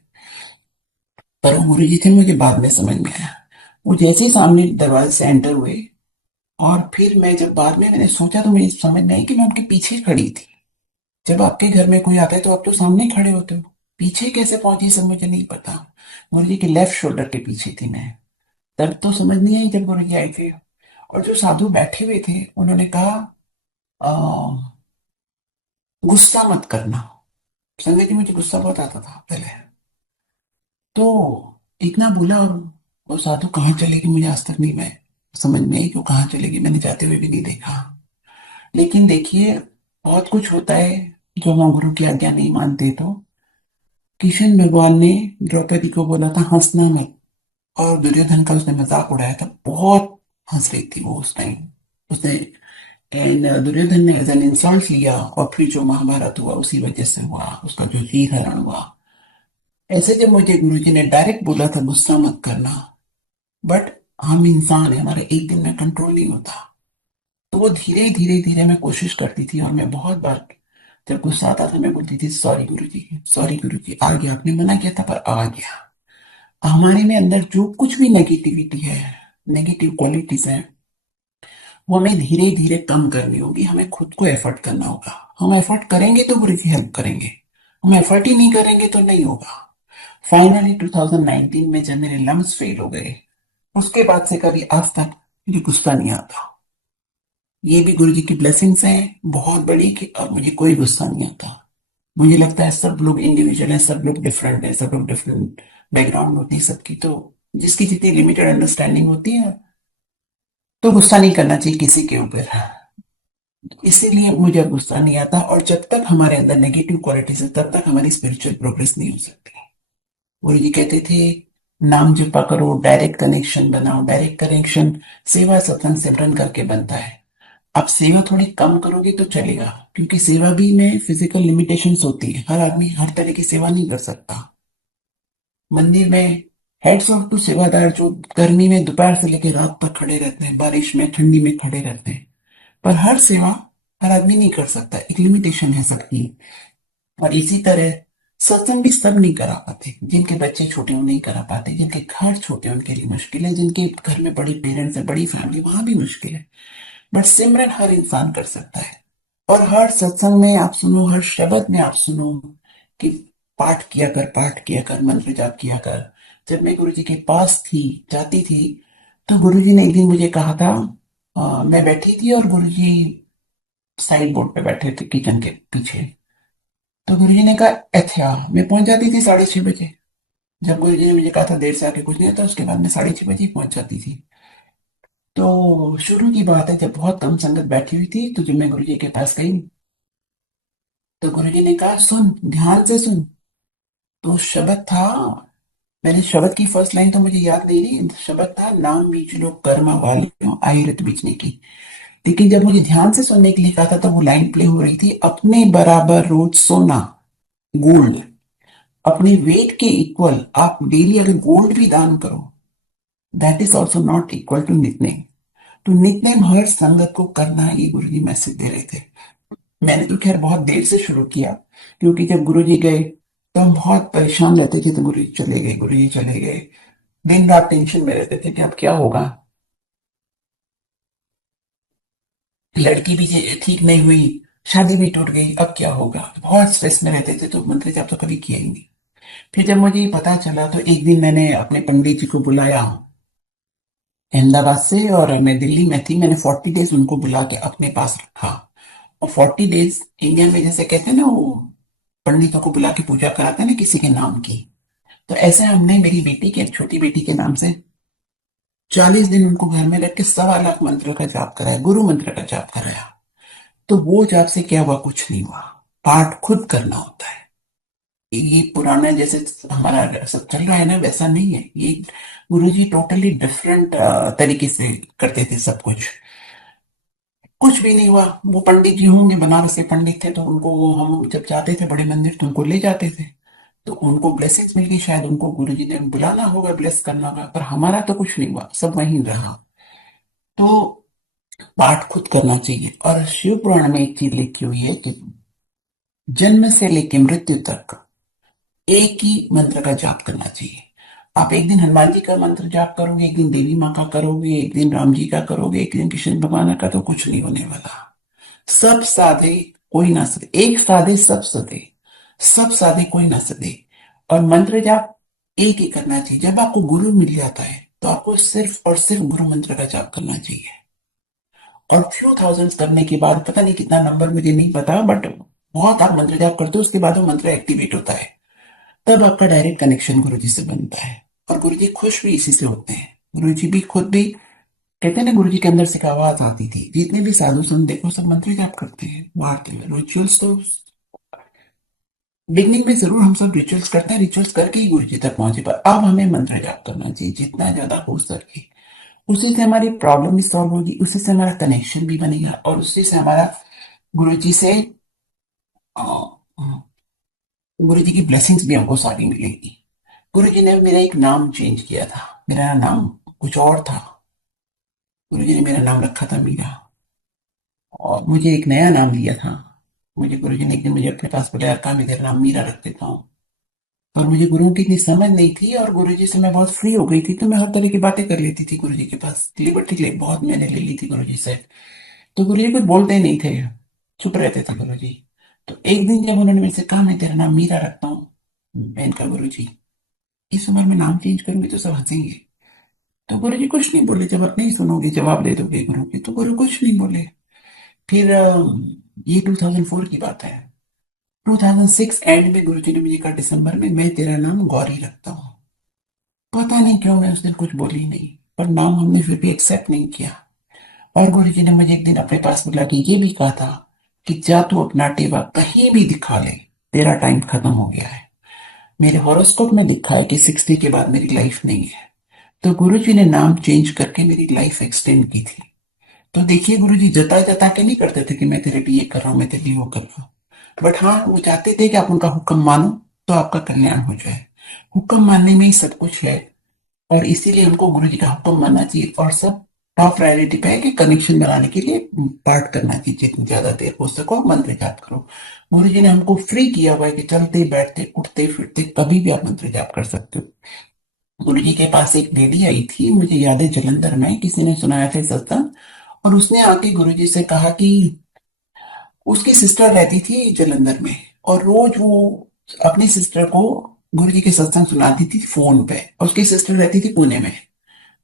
पर वो गुरुजी थे मुझे बाद में समझ में आया। वो जैसे ही सामने दरवाजे से एंटर हुए, और फिर मैं जब बाद में मैंने सोचा तो मुझे समझ में आई कि मैं उनके पीछे खड़ी थी। जब आपके घर में कोई आता है तो आप तो सामने खड़े होते हो। पीछे कैसे पहुंची सब मुझे नहीं पता। गुरुजी के लेफ्ट शोल्डर के पीछे थी मैं। तब तो समझ नहीं आई जब गुरुजी आए थे। और जो साधु बैठे हुए थे उन्होंने कहा "आ, गुस्सा मत करना"। संजय जी मुझे गुस्सा बहुत आता था पहले। तो इतना बोला और वो साधु कहाँ चलेगी मुझे आज तक नहीं मैं समझ में आई कि वो कहाँ चलेगी। मैंने जाते हुए भी नहीं देखा। लेकिन देखिए बहुत कुछ होता है जो हम गुरु की आज्ञा नहीं मानते। तो कृष्ण भगवान ने द्रौपदी को बोला था हंसना मत, और दुर्योधन का उसने मजाक उड़ाया था। बहुत हंस रही थी वो उस टाइम। उसने एंड दुर्योधन ने एज एन इंसल्ट लिया, और फिर जो महाभारत हुआ उसी वजह से हुआ, उसका जो वीर हरण हुआ। ऐसे जब मुझे गुरुजी ने डायरेक्ट बोला था गुस्सा मत करना, बट हम इंसान है, हमारे एक दिन में कंट्रोल नहीं होता। तो वो धीरे धीरे धीरे मैं कोशिश करती थी, और मैं बहुत बार जब गुस्सा आता था मैं बोलती थी सॉरी गुरुजी, सॉरी गुरुजी, आ गया, आपने मना किया था पर आ गया। हमारे में अंदर जो कुछ भी नेगेटिविटी है, नेगेटिव क्वालिटीज है, वो हमें धीरे धीरे कम करनी होगी। हमें खुद को एफर्ट करना होगा। हम एफर्ट करेंगे तो गुरु की हेल्प करेंगे। हम एफर्ट ही नहीं करेंगे तो नहीं होगा। फाइनली 2019 में जब मेरे लम्स फेल हो गए, उसके बाद से कभी आज तक मुझे गुस्सा नहीं आता। ये भी गुरु जी की ब्लेसिंग्स है बहुत बड़ी कि अब मुझे कोई गुस्सा नहीं आता। मुझे लगता है सब लोग इंडिविजुअल हैं, सब लोग डिफरेंट हैं, सब लोग डिफरेंट बैकग्राउंड होती है सबकी। तो जिसकी जितनी लिमिटेड अंडरस्टैंडिंग होती है तो गुस्सा नहीं करना चाहिए किसी के ऊपर। इसीलिए मुझे अब गुस्सा नहीं आता। और जब तक हमारे अंदर नेगेटिव क्वालिटीज है तब तक हमारी स्पिरिचुअल प्रोग्रेस नहीं हो सकती। गुरु जी कहते थे नाम जपा करो, डायरेक्ट कनेक्शन बनाओ। डायरेक्ट कनेक्शन सेवा सत्संग सिमरन करके बनता है। आप सेवा थोड़ी कम करोगे तो चलेगा, क्योंकि सेवा भी में फिजिकल लिमिटेशंस होती है। हर आदमी हर तरह की सेवा नहीं कर सकता। मंदिर में हेड्स ऑफ टू सेवादार जो गर्मी में दोपहर से लेकर रात तक खड़े रहते हैं, बारिश में ठंडी में खड़े रहते हैं, पर हर सेवा हर आदमी नहीं कर सकता। एक लिमिटेशन है सबकी। और इसी तरह सत्संग भी सब नहीं करा पाते। जिनके बच्चे छोटे हो नहीं करा पाते, जिनके घर छोटे हैं उनके लिए मुश्किल है, जिनके घर में बड़ी पेरेंट्स है, बड़ी फैमिली, वहां भी मुश्किल है। बट सिमरन हर इंसान कर सकता है। और हर सत्संग में आप सुनो, हर शब्द में आप सुनो कि पाठ किया कर, पाठ किया कर, मंत्र जाप किया कर। जब मैं गुरु जी के पास थी, जाती थी, तो गुरु जी ने एक दिन मुझे कहा था, मैं बैठी थी और गुरु जी साइड बोर्ड पे बैठे थे किचन के पीछे। तो गुरु जी ने कहा एथिया। मैं पहुंच जाती थी 6:30 बजे। जब गुरु जी ने मुझे कहा था देर से आके कुछ नहीं होता, उसके बाद मैं 6:30 बजे ही पहुंच जाती थी। तो शुरू की बात है, जब बहुत कम संगत बैठी हुई थी तो जब मैं गुरु जी के पास गई तो गुरु जी ने कहा सुन, ध्यान से सुन। तो शब्द था, मैंने शब्द की फर्स्ट लाइन तो मुझे याद नहीं रही, शब्द था नाम बीच लो कर्म वाले आयरत बीचने की। लेकिन जब मुझे ध्यान से सुनने के लिए कहा था तो वो लाइन प्ले हो रही थी, अपने बराबर रोज सोना गोल्ड, अपने वेट के इक्वल आप डेली अगर गोल्ड भी दान करो, that is also not equal to Nitnem. तो नितनेम हर संगत को करना, ये गुरु जी मैसेज दे रहे थे। मैंने तो खैर बहुत देर से शुरू किया, क्योंकि जब गुरु जी गए तो हम बहुत परेशान रहते थे, तो गुरु जी चले गए, गुरु जी चले गए, दिन रात टेंशन में रहते थे कि अब क्या होगा। लड़की भी ठीक नहीं हुई, शादी भी टूट गई, अब क्या होगा, बहुत स्ट्रेस में रहते थे, तो मंत्र जाप तो कभी किया ही नहीं। फिर जब मुझे ये पता चला तो एक दिन मैंने अपने पंडित जी को बुलाया अहमदाबाद से, और मैं दिल्ली में थी, मैंने 40 डेज उनको बुला के अपने पास रखा। और 40 डेज इंडिया में जैसे कहते हैं ना, वो पंडितों को बुला के पूजा कराते हैं ना किसी के नाम की, तो ऐसे हमने मेरी बेटी के, छोटी बेटी के नाम से 40 दिन उनको घर में रख के 1.25 लाख मंत्र का जाप कराया, गुरु मंत्र का जाप कराया। तो वो जाप से क्या हुआ, कुछ नहीं हुआ। पाठ खुद करना होता है। ये पुराना जैसे हमारा सब चल रहा है ना, वैसा नहीं है ये। गुरुजी टोटली डिफरेंट तरीके से करते थे सब कुछ। कुछ भी नहीं हुआ। वो पंडित जी होंगे, बनारस के पंडित थे, तो उनको वो, हम जब जाते थे बड़े मंदिर तो उनको ले जाते थे, तो उनको ब्लेसिंग्स मिल गई, शायद उनको गुरुजी ने बुलाना होगा, ब्लेस करना होगा, पर हमारा तो कुछ नहीं हुआ, सब वहीं रहा। तो पाठ खुद करना चाहिए। और शिव पुराण में एक चीज लिखी हुई है कि जन्म से लेकर मृत्यु तक एक ही मंत्र का जाप करना चाहिए। आप एक दिन हनुमान जी का मंत्र जाप करोगे, एक दिन देवी माँ का करोगे, एक दिन राम जी का करोगे, एक दिन कृष्ण भगवान का, तो कुछ नहीं होने वाला। सब साधे कोई ना सदे, एक साधे सब सदे, सब साधे कोई ना सदे। और मंत्र जाप एक ही करना चाहिए। जब आपको गुरु मिल जाता है तो आपको सिर्फ और सिर्फ गुरु मंत्र का जाप करना चाहिए। और फ्यू थाउजेंड्स करने के बाद, पता नहीं कितना नंबर मुझे नहीं पता, बट बहुत आप मंत्र जाप करते हो, उसके बाद वो मंत्र एक्टिवेट होता है, तब आपका डायरेक्ट कनेक्शन गुरु जी से बनता है। और गुरु जी खुश भी इसी से होते हैं। गुरु जी भी खुद भी कहते हैं ना, गुरु जी के अंदर से एक आवाज आती थी, जितने भी साधु संत देखो सब मंत्र जाप करते हैं बाहर के रिचुअल्स तो बिगनिंग में जरूर हम सब रिचुअल्स करते हैं, रिचुअल्स करके ही गुरु जी तक पहुंचे, पर अब हमें मंत्र जाप करना चाहिए जितना ज्यादा हो सके। उसी से हमारी प्रॉब्लम भी सॉल्व होगी, उसी से हमारा कनेक्शन भी बनेगा, और उसी से हमारा गुरु जी से गुरु जी की ब्लेसिंग्स भी हमको सारी मिलेगी। गुरु जी ने मेरा एक नाम चेंज किया था, मेरा नाम कुछ और था। गुरु जी ने मेरा नाम रखा था मीरा, और मुझे एक नया नाम दिया था। मुझे गुरु जी ने एक दिन मुझे अपने पास बुलाया, कहा मैं तेरा नाम मीरा रख देता हूँ। पर मुझे गुरुओं की इतनी समझ नहीं थी, और गुरु जी से मैं बहुत फ्री हो गई थी, तो मैं हर तरह की बातें कर लेती थी गुरु जी के पास, लिबर्टी ले बहुत मैंने ले ली थी गुरु जी से। तो गुरु जी कुछ बोलते नहीं थे, चुप रहते थे गुरु जी। तो एक दिन जब उन्होंने मेरे से कहा मैं तेरा नाम मीरा रखता हूँ, मैंने कहा गुरु जी इस उम्र में नाम चेंज करूंगी तो सब हंसेंगे। तो गुरु जी कुछ नहीं बोले, जब आप नहीं सुनोगे जवाब दे दोगे गुरु की, तो गुरु कुछ नहीं बोले। फिर ये 2004 की बात है। 2006 एंड में गुरु जी ने मुझे कहा दिसंबर में मैं तेरा नाम गौरी रखता हूँ। पता नहीं क्यों मैं उस दिन कुछ बोली नहीं, पर नाम हमने फिर भी एक्सेप्ट नहीं किया। और गुरु जी ने मुझे एक दिन अपने पास बुला के ये भी कहा था कि जा तू अपना टेवा कहीं भी दिखा ले, तेरा टाइम खत्म हो गया है। मेरे हॉरोस्कोप में लिखा है कि 60 के बाद मेरी लाइफ नहीं है। तो गुरु जी ने नाम चेंज करके मेरी लाइफ एक्सटेंड की थी। तो देखिए, गुरु जी जता जता के नहीं करते थे कि मैं तेरे लिए ये कर रहा हूँ, मैं तेरे लिए वो कर रहा हूँ, बट हाँ वो चाहते थे कि आप उनका हुक्म मानो तो आपका कल्याण हो जाए। हुक्म मानने में ही सब कुछ है, और इसीलिए हमको गुरु जी का हुक्म मानना चाहिए। और सब टॉप प्रायोरिटी पे है कि कनेक्शन बनाने के लिए पाठ करना चाहिए, जितनी ज्यादा देर हो सको मंत्र जाप करो। गुरु जी ने हमको फ्री किया हुआ है कि चलते बैठते उठते फिरते कभी भी आप मंत्र जाप कर सकते हो। गुरु जी के पास एक लेडी आई थी, मुझे याद है जलंधर में किसी ने सुनाया था सत्संग, और उसने आके गुरु जी से कहा कि उसकी सिस्टर रहती थी जलंधर में, और रोज वो अपनी सिस्टर को गुरु जी के सत्संग सुनाती थी फोन पे, और उसकी सिस्टर रहती थी पुणे में।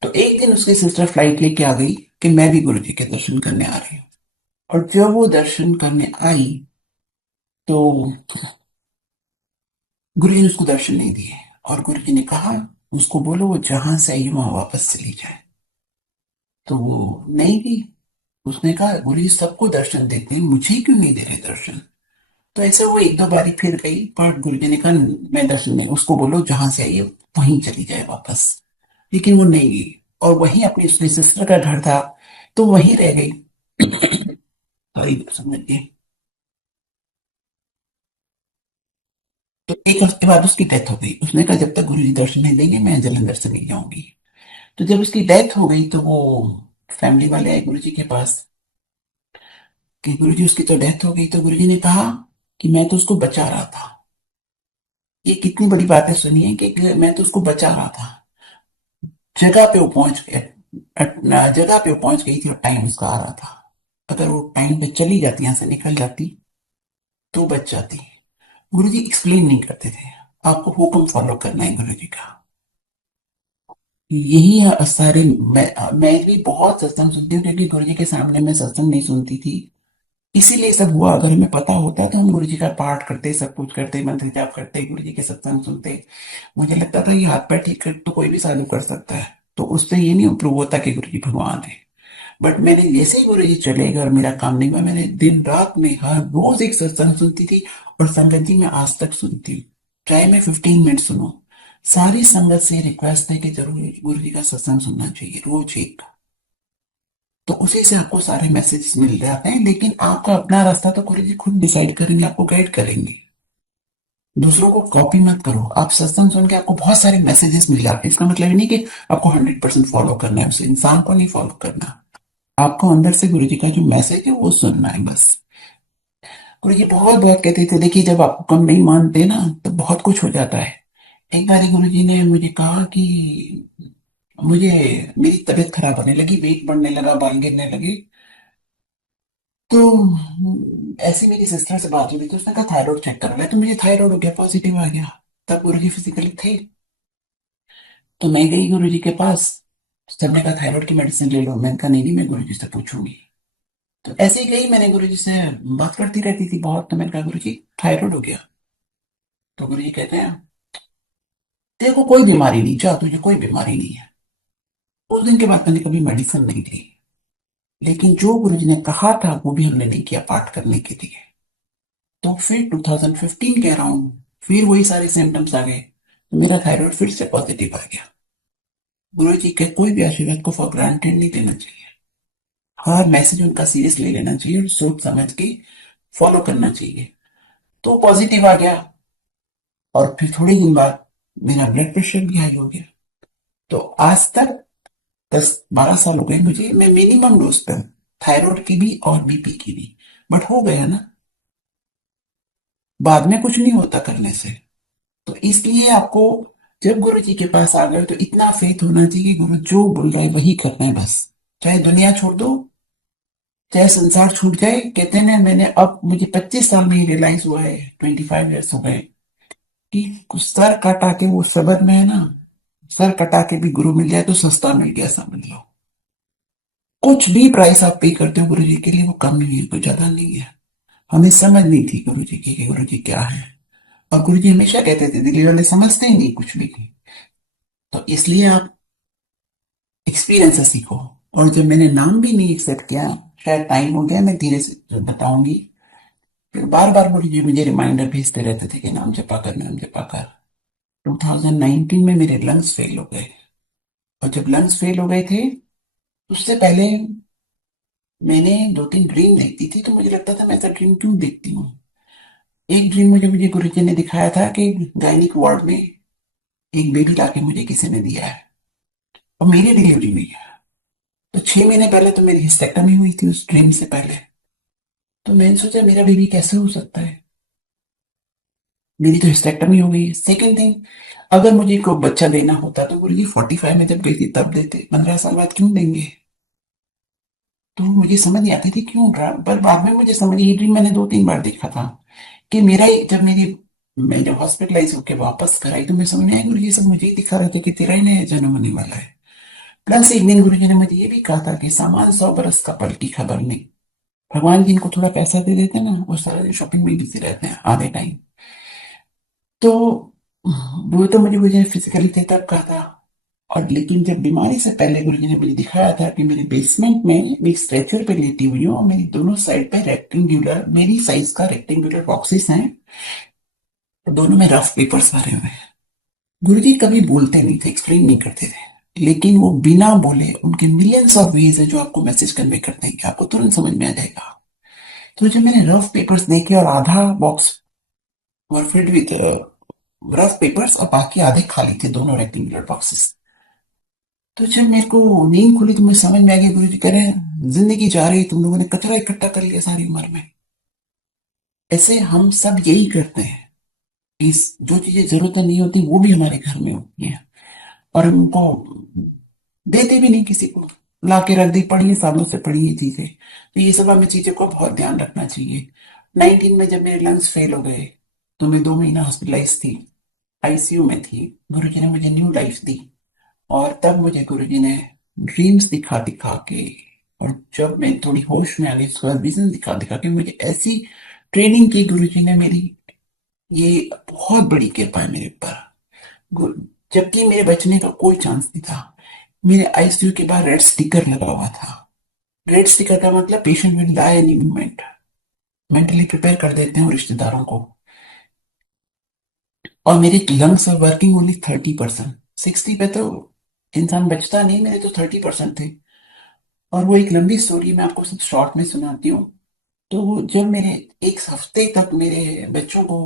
तो एक दिन उसकी सिस्टर फ्लाइट लेके आ गई कि मैं भी गुरु जी के दर्शन करने आ रही हूँ। और जब वो दर्शन करने आई तो गुरु जी ने उसको दर्शन नहीं दिए। और गुरु जी ने कहा, उसको बोलो वो जहां से आई वहां वापस चली जाए। तो वो नहीं गई। उसने कहा गुरु जी सबको दर्शन देते हैं, मुझे क्यों नहीं दे रहे दर्शन। तो ऐसे वो एक दो बारी फिर गई, पर गुरु जी ने कहा मैं दर्शन नहीं, उसको बोलो जहां से आई है वहीं चली जाए वापस। लेकिन वो नहीं गई, और वहीं अपनी उसकी सिस्टर का घर था, तो वहीं रह गई। सॉरी समझ गई। तो एक हफ्ते बाद उसकी डेथ हो गई। उसने कहा जब तक गुरु जी दर्शन नहीं देंगे मैं जलंधर से नहीं जाऊंगी। तो जब उसकी डेथ हो गई तो वो फैमिली वाले आए गुरु जी के पास कि गुरु जी उसकी तो डेथ हो गई। तो गुरु जी ने कहा कि मैं तो उसको बचा रहा था। ये कितनी बड़ी बात है सुनिए, कि मैं तो उसको बचा रहा था। जगह पे वो पहुंच गया, जगह पे वो पहुंच गई थी और टाइम उसका आ रहा था। अगर वो टाइम पे चली जाती, यहाँ से निकल जाती, तो बच जाती। गुरु जी एक्सप्लेन नहीं करते थे, आपको हुक्म फॉलो करना है गुरु जी का। यही है सारे। मैं भी बहुत सत्संग सुनती हूँ, क्योंकि गुरु जी के सामने मैं सत्संग नहीं सुनती थी। इसीलिए सब हुआ। अगर हमें पता होता तो हम गुरु जी का पाठ करते, सब कुछ करते, मंत्र जाप करते, गुरु जी के सत्संग सुनते। मुझे लगता था ये हाथ पैर ठीक कर तो कोई भी साधु कर सकता है, तो उससे ये नहीं प्रूव होता कि गुरु जी भगवान है। बट मैंने जैसे ही गुरु जी चले गए और मेरा काम नहीं हुआ, मैंने दिन रात में हर रोज एक सत्संग सुनती थी। और संगत जी मैं आज तक सुनती हूँ, चाहे मैं 15 मिनट सुनूं। सारी संगत से रिक्वेस्ट है कि जरूर गुरु जी का सत्संग सुनना चाहिए, रोज एक। तो उसी से आपको सारे मैसेजेस मिल जाते हैं, लेकिन आपका अपना रास्ता तो गुरु जी खुद डिसाइड करेंगे, आपको गाइड करेंगे। दूसरों को कॉपी मत करो। आप सत्संग सुन के आपको बहुत सारे मैसेजेस मिल जाते हैं, इसका मतलब ये नहीं कि आपको 100% फॉलो करना है, उस इंसान को नहीं फॉलो करना। आपको अंदर से गुरु जी का जो मैसेज है वो सुनना है बस। गुरु जी बहुत बहुत कहते थे, देखिए जब आप कम नहीं मानते ना तो बहुत कुछ हो जाता है। एक बार गुरु जी ने मुझे कहा कि मुझे मेरी तबीयत खराब होने लगी, वेट बढ़ने लगा, बाल गिरने लगे। तो ऐसी मेरी सिस्टर से बात हुई, तो उसने कहा थायराइड चेक करा ले, तो मुझे थायराइड हो गया, पॉजिटिव आ गया। तब गुरु जी फिजिकली थे। तो मैं गई गुरु जी के पास। सबने कहा थायराइड की मेडिसिन ले लो। मैंने कहा नहीं नहीं, मैं गुरु जी से पूछूंगी। तो ऐसे ही गई, मैंने गुरु जी से बात करती रहती थी बहुत। तो मैंने कहा गुरु जी थायराइड हो गया। तो गुरु जी कहते हैं तेरे को कोई बीमारी नहीं, जा तुझे कोई बीमारी नहीं है। उस दिन के बाद मैंने कभी मेडिसिन नहीं ली। लेकिन जो गुरु जी ने कहा था वो भी हमने नहीं किया पाठ करने के लिए। तो फिर 2015 के अराउंड फिर वही सारे सिम्टम्स आ गए, तो मेरा थायराइड फिर से पॉजिटिव आ गया। गुरु जी के कोई भी आशीर्वाद को फॉर ग्रांटेड नहीं लेना चाहिए। हर मैसेज उनका सीरियस ले लेना चाहिए और सोच समझ के फॉलो करना चाहिए। तो पॉजिटिव आ गया, और फिर थोड़े दिन बाद मेरा ब्लड प्रेशर भी हाई हो गया। तो आज तक 10-12 साल हो गए मुझे, मैं मिनिमम डोज पर थायराइड की भी और बीपी की भी। बट हो गया ना, बाद में कुछ नहीं होता करने से। तो इसलिए आपको जब गुरु जी के पास आ गए तो इतना फेथ होना चाहिए, गुरु जो बोल रहा है वही करना है बस। चाहे दुनिया छोड़ दो, चाहे संसार छूट जाए। कहते हैं ना, मैंने अब मुझे 25 साल में ही रियलाइज हुआ है, 25 ईयर्स हो गए, कि कुछ सर कटा के वो सबर में है ना, सर कटा के भी गुरु मिल जाए तो सस्ता मिल गया समझ लो। कुछ भी प्राइस आप पे करते हो गुरु जी के लिए वो कम नहीं है, कोई ज्यादा नहीं है। हमें समझ नहीं थी गुरु जी की कि गुरु जी क्या है। और गुरु जी हमेशा कहते थे दिल्ली वाले समझते ही नहीं कुछ भी। तो इसलिए आप एक्सपीरियंस से सीखो। और जब मैंने नाम भी नहीं एक्सेप्ट किया, शायद टाइम हो गया, मैं धीरे से बताऊंगी। फिर बार बार गुरु जी मुझे रिमाइंडर भेजते रहते थे कि नाम जपा कर, नाम जपा कर। 2019 में मेरे लंग्स फेल हो गए। और जब लंग्स फेल हो गए थे, उससे पहले मैंने 2-3 ड्रीम देखती थी, तो मुझे लगता था मैं ऐसा ड्रीम क्यों देखती हूँ। एक ड्रीम मुझे मुझे गुरु जी ने दिखाया था कि गायनिक वार्ड में एक बेबी लाके मुझे किसी ने दिया है, और मेरी डिलीवरी हुई है। तो 6 महीने पहले तो मेरी हिस्टेक्टमी हुई थी उस ड्रीम से पहले। तो मैंने सोचा मेरा बेबी कैसे हो सकता है, मेरी तो हिस्टेक्टमी हो गई है। सेकेंड थिंग, अगर मुझे कोई बच्चा देना होता तो गुरु जी 45 में जब गई थी तब देते, 15 साल बाद क्यों देंगे। तो मुझे समझ नहीं आती थी क्यों ड्रा, पर बाद में मुझे समझ, ये ड्रीम मैंने 2-3 बार देखा था कि मेरा ही जब मेरी मैं जब हॉस्पिटलाइज होकर वापस घर आई तो मैं समझ में आया गुरु जी सब मुझे ही दिखा रहे थे कि तेरा ही नया जन्म होने वाला है। प्लस एक दिन गुरु जी ने मुझे ये भी कहा था कि सामान 100 बरस का पल की खबर नहीं। भगवान जी इनको थोड़ा पैसा दे देते हैं ना, वो सारा दिन शॉपिंग में बिजी रहते हैं आधे टाइम। तो वो तो मुझे मुझे फिजिकली थे तब कहा था। और लेकिन जब बीमारी से पहले गुरुजी ने मुझे दिखाया था कि मेरे बेसमेंट में मैं स्ट्रेचर पे लेटी हुई हूँ और मेरी दोनों साइड पे रेक्टेंगुलर मेरी साइज का रेक्टेंगुलर बॉक्सेस हैं, और दोनों में रफ पेपर्स भरे हुए हैं। गुरुजी कभी बोलते नहीं थे, एक्सप्लेन नहीं करते थे, लेकिन वो बिना बोले उनके मिलियंस ऑफ वेज है जो आपको मैसेज कन्वे करते हैं कि आपको तुरंत समझ में आ जाएगा। तो जब मैंने रफ पेपर्स देखे और आधा box were filled with rough papers और बाकी आधे खाली थे, दोनों रेक्टेंगुलर बॉक्सेस, तो जब मेरे को नींद खुली तो मुझे समझ में आ गया, गुरुजी कह रहे हैं जिंदगी जा रही, तुम लोगों ने कचरा इकट्ठा कर लिया सारी उम्र में। ऐसे हम सब यही करते हैं। इस जो चीजें जरूरत नहीं होती वो भी हमारे घर में होती है, और हम उनको देते भी नहीं किसी को, ला के रख दी, पड़ी सालों से पड़ी ये चीजें। तो ये सब हमें चीजों को बहुत ध्यान रखना चाहिए। 19 में जब मेरे लंग्स फेल हो गए तो मैं 2 महीना हॉस्पिटलाइज थी, आईसीयू में थी। गुरुजी ने मुझे न्यू लाइफ दी, और तब मुझे गुरुजी ने ड्रीम्स दिखा दिखा के, और जब मैं थोड़ी होश में आ गई उसके बाद विजन दिखा दिखा के मुझे ऐसी ट्रेनिंग की गुरुजी ने मेरी। ये बहुत बड़ी कृपा है मेरे ऊपर। गु- जबकि मेरे बचने का कोई चांस नहीं था। मेरे आईसीयू के बाहर रेड स्टिकर लगा हुआ था। रेड स्टिकर का मतलब patient will die any moment. Mentally prepare कर देते हैं वो रिश्तेदारों को। और मेरे लंग्स आर वर्किंग ओनली 30%। 60 पे तो इंसान बचता नहीं, मेरे तो 30% थे। और वो एक लंबी स्टोरी मैं आपको सिर्फ शॉर्ट में सुनाती हूँ। तो वो जब मेरे एक हफ्ते तक मेरे बच्चों को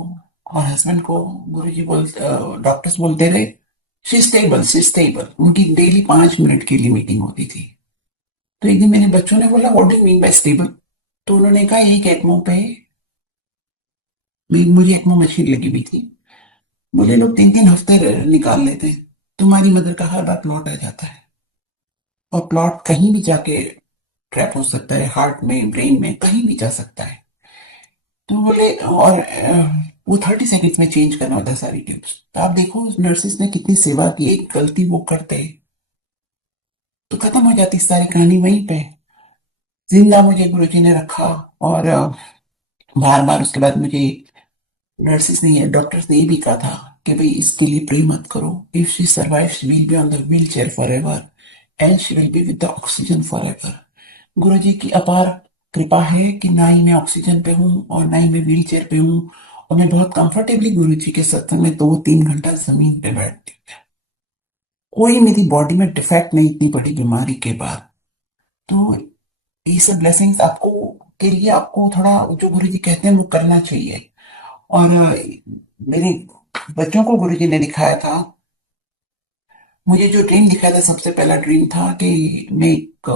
और हस्बैंड को गुरुजी डॉक्टर्स बोलते रहे शी स्टेबल, शी स्टेबल, उनकी डेली 5 मिनट के लिए मीटिंग होती थी। तो एक दिन मेरे बच्चों ने बोला what do mean by stable. तो उन्होंने कहा एक एक्मो पे, मुझे एक्मो मशीन लगी हुई थी, बोले लोग 3 3 हफ्ते निकाल लेते हैं, तुम्हारी मदर का हर बार प्लॉट आ जाता है, और प्लॉट कहीं भी जाके ट्रैप हो सकता है, हार्ट में, ब्रेन में, कहीं भी जा सकता है। तो बोले, और वो 30 सेकेंड्स में चेंज करना होता है सारी ट्यूब्स। तो आप देखो नर्सिस ने कितनी सेवा की, एक गलती वो करते तो खत्म हो जाती सारी कहानी वहीं पे। जिंदा मुझे गुरुजी ने रखा, और बार बार उसके बाद मुझे नर्सिस ने, डॉक्टर्स ने ये भी कहा था कि भाई इसके लिए प्रे मत करो, if she survive she will be on the wheel chair for ever and she will be with the oxygen for ever. गुरु जी की अपार कृपा है कि ना ही मैं ऑक्सीजन पे हूँ और ना ही मैं व्हील चेयर पे हूँ, और मैं बहुत कंफर्टेबली गुरु जी के सत्संग में 2 3 घंटा जमीन पे बैठती हूँ। कोई मेरी बॉडी में डिफेक्ट नहीं, इतनी बड़ी बीमारी के बाद। तो ये सब ब्लेसिंग्स आपको के लिए आपको थोड़ा जो गुरु जी कहते हैं वो करना चाहिए। और मेरे बच्चों को गुरुजी ने दिखाया था। मुझे जो ड्रीम दिखाया था, सबसे पहला ड्रीम था कि मैं एक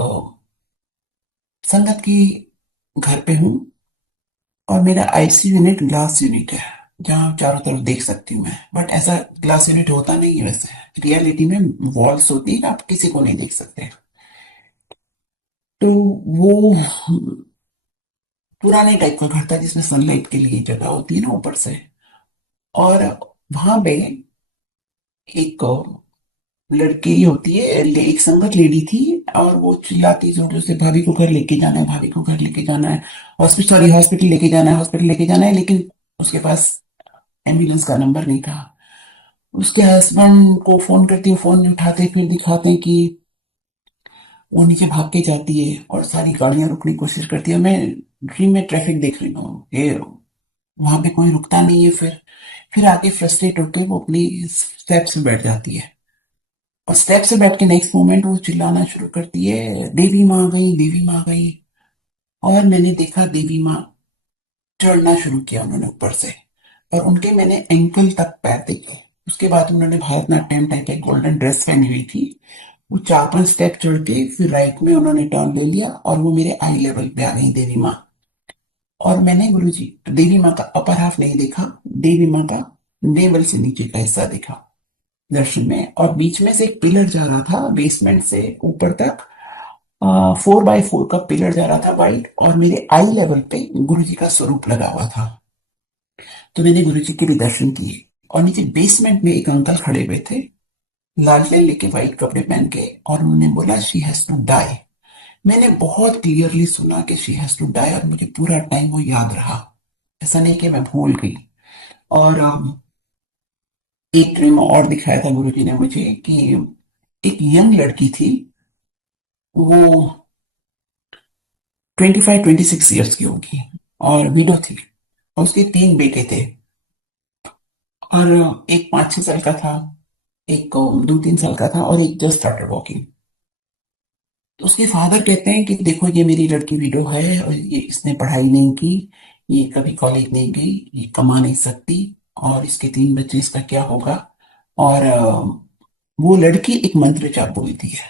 संगत की घर पे हूँ, और मेरा आईसीयू यूनिट ग्लास यूनिट है, जहाँ चारों तरफ देख सकती हूँ मैं, बट ऐसा ग्लास यूनिट होता नहीं है वैसे रियलिटी में। वॉल्स होती है, आप किसी को नहीं देख सकते। तो वो पुराने टाइप का घर था जिसमें सनलाइट के लिए जगह होती है ना ऊपर से। और वहां पे एक लड़की होती है, एक संगत लेडी थी, और वो चिल्लाती जोर जोर से भाभी को घर लेके जाना है, भाभी को घर लेके जाना है, हॉस्पिटल, सॉरी हॉस्पिटल लेके जाना है, हॉस्पिटल लेके जाना है, लेकिन उसके पास एम्बुलेंस का नंबर नहीं था। उसके हस्बैंड को फोन करती है, फोन नहीं उठाते, फिर दिखाते हैं कि वो नीचे भाग के जाती है और सारी गाड़ियां रुकने की कोशिश करती है। मैं ड्रीम में ट्रैफिक देख रही हूँ, ये वहां पे कोई रुकता नहीं है। फिर आके फ्रस्ट्रेट होकर वो अपनी स्टेप्स में बैठ जाती है, और स्टेप से बैठ के नेक्स्ट मोमेंट वो चिल्लाना शुरू करती है, देवी माँ आ गई, देवी माँ आ गई। और मैंने देखा देवी माँ चढ़ना शुरू किया उन्होंने ऊपर से, और उनके मैंने एंकल तक पैर देखे। उसके बाद उन्होंने भारतनाट्यम टाइप एक गोल्डन ड्रेस पहनी हुई थी। वो 4 5 स्टेप चढ़ के फिर राइट में उन्होंने टर्न ले लिया, और वो मेरे आई लेवल पे आ गई देवी माँ। और मैंने गुरुजी देवी माँ का अपर हाफ नहीं देखा, देवी माँ का नेवल से नीचे का हिस्सा देखा दर्शन में। और बीच में से एक पिलर जा रहा था बेसमेंट से ऊपर तक, 4 बाय 4 का पिलर जा रहा था वाइट, और मेरे आई लेवल पे गुरु जी का स्वरूप लगा हुआ था। तो मैंने गुरु जी के भी दर्शन किए। और नीचे बेसमेंट में एक अंकल खड़े हुए थे, लाल लेके व्हाइट कपड़े पहन के, और उन्होंने बोला शी हैज टू डाई। मैंने बहुत क्लियरली सुना कि शी हैज टू डाई, और मुझे पूरा टाइम वो याद रहा, ऐसा नहीं कि मैं भूल गई। और एक ड्रीम और दिखाया था गुरुजी ने मुझे कि एक यंग लड़की थी, वो 25-26 ईयर्स की होगी, और विडो थी, और उसके 3 बेटे थे। और एक 5-6 साल का था, एक 2-3 साल का था, और एक जस्ट स्टार्टेड वॉकिंग। तो उसके फादर कहते हैं कि देखो, ये मेरी लड़की विडो है, और ये इसने पढ़ाई नहीं की, ये कभी कॉलेज नहीं गई, ये कमा नहीं सकती, और इसके 3 बच्चे, इसका क्या होगा। और वो लड़की एक मंत्र जाप बोलती है,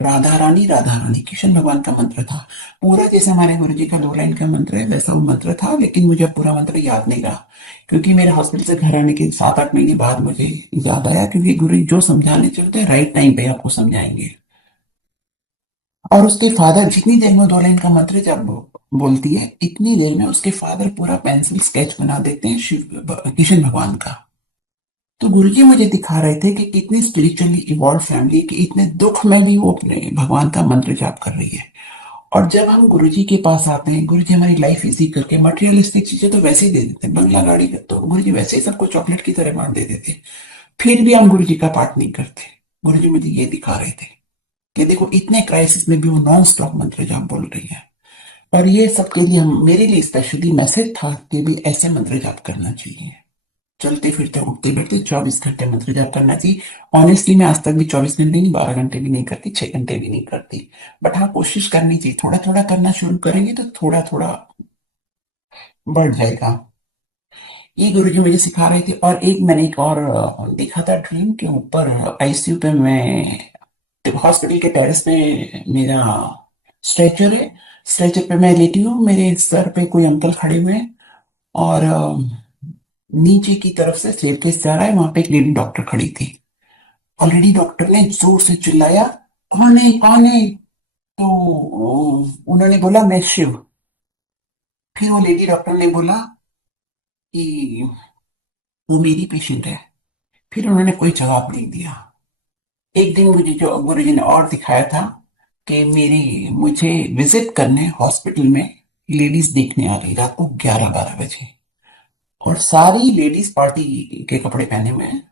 राधा रानी, कृष्ण भगवान का मंत्र था। पूरा जैसे हमारे गुरु जी का 2 लाइन का मंत्र है, वैसा वो मंत्र था, लेकिन मुझे अब पूरा मंत्र याद नहीं रहा, क्योंकि मेरे हॉस्पिटल से घर आने के 7-8 महीने बाद मुझे याद आया, क्योंकि गुरु जी जो समझाने चलते हैं राइट टाइम पे आपको समझाएंगे। और उसके फादर जितनी देर में 2 लाइन का मंत्र जब बोलती है, इतनी देर में उसके फादर पूरा पेंसिल स्केच बना देते हैं शिव कृष्ण भगवान का। तो गुरुजी मुझे दिखा रहे थे कि कितनी स्पिरिचुअली इवॉल्व फैमिली, कि इतने दुख में भी वो अपने भगवान का मंत्र जाप कर रही है। और जब हम गुरुजी के पास आते हैं, गुरुजी हमारी लाइफ इजी करके, मटेरियलिस्टिक चीजें तो वैसे ही दे देते हैं, बंगला गाड़ी का तो गुरुजी वैसे ही सबको चॉकलेट की तरह बांट दे देते, फिर भी हम गुरुजी का पाठ नहीं करते। गुरुजी मुझे ये दिखा रहे थे कि देखो, इतने क्राइसिस में भी वो नॉन स्टॉप मंत्र जाप बोल रही है। और ये सबके लिए, हम मेरे लिए स्पेशली मैसेज था कि भी ऐसे मंत्र जाप करना चाहिए, चलते फिरते उठते बैठते 24 घंटे मंत्र जाप करना चाहिए। ऑनेस्टली मैं आज तक भी 24 घंटे नहीं, 12 घंटे भी नहीं करती, 6 घंटे भी नहीं करती। बट हाँ, कोशिश करनी चाहिए, थोड़ा थोड़ा करना शुरू करेंगे तो थोड़ा थोड़ा बढ़ जाएगा। ये गुरुजी मुझे सिखा रहे थे। और एक मैंने एक और देखा था ड्रीम के ऊपर, आईसीयू पे मैं, हॉस्पिटल के टेरेस पे मेरा स्ट्रेचर है, स्ट्रेचर पे मैं लेटी हूँ, मेरे सर पे कोई अंकल खड़े हुए हैं, और नीचे की तरफ से स्टेयरकेस जा रहा है, वहां पे एक लेडी डॉक्टर खड़ी थी। ऑलरेडी डॉक्टर ने जोर से चिल्लाया, कौन है कौन है। तो उन्होंने बोला, मैं शिव। फिर वो लेडी डॉक्टर ने बोला कि वो मेरी पेशेंट है। फिर उन्होंने कोई जवाब नहीं दिया। एक दिन मुझे जो गुरुजी ने और दिखाया था कि मेरी मुझे विजिट करने हॉस्पिटल में लेडीज देखने आ रही, रात को 11-12 बजे, और सारी लेडीज पार्टी के कपड़े पहने हुए हैं,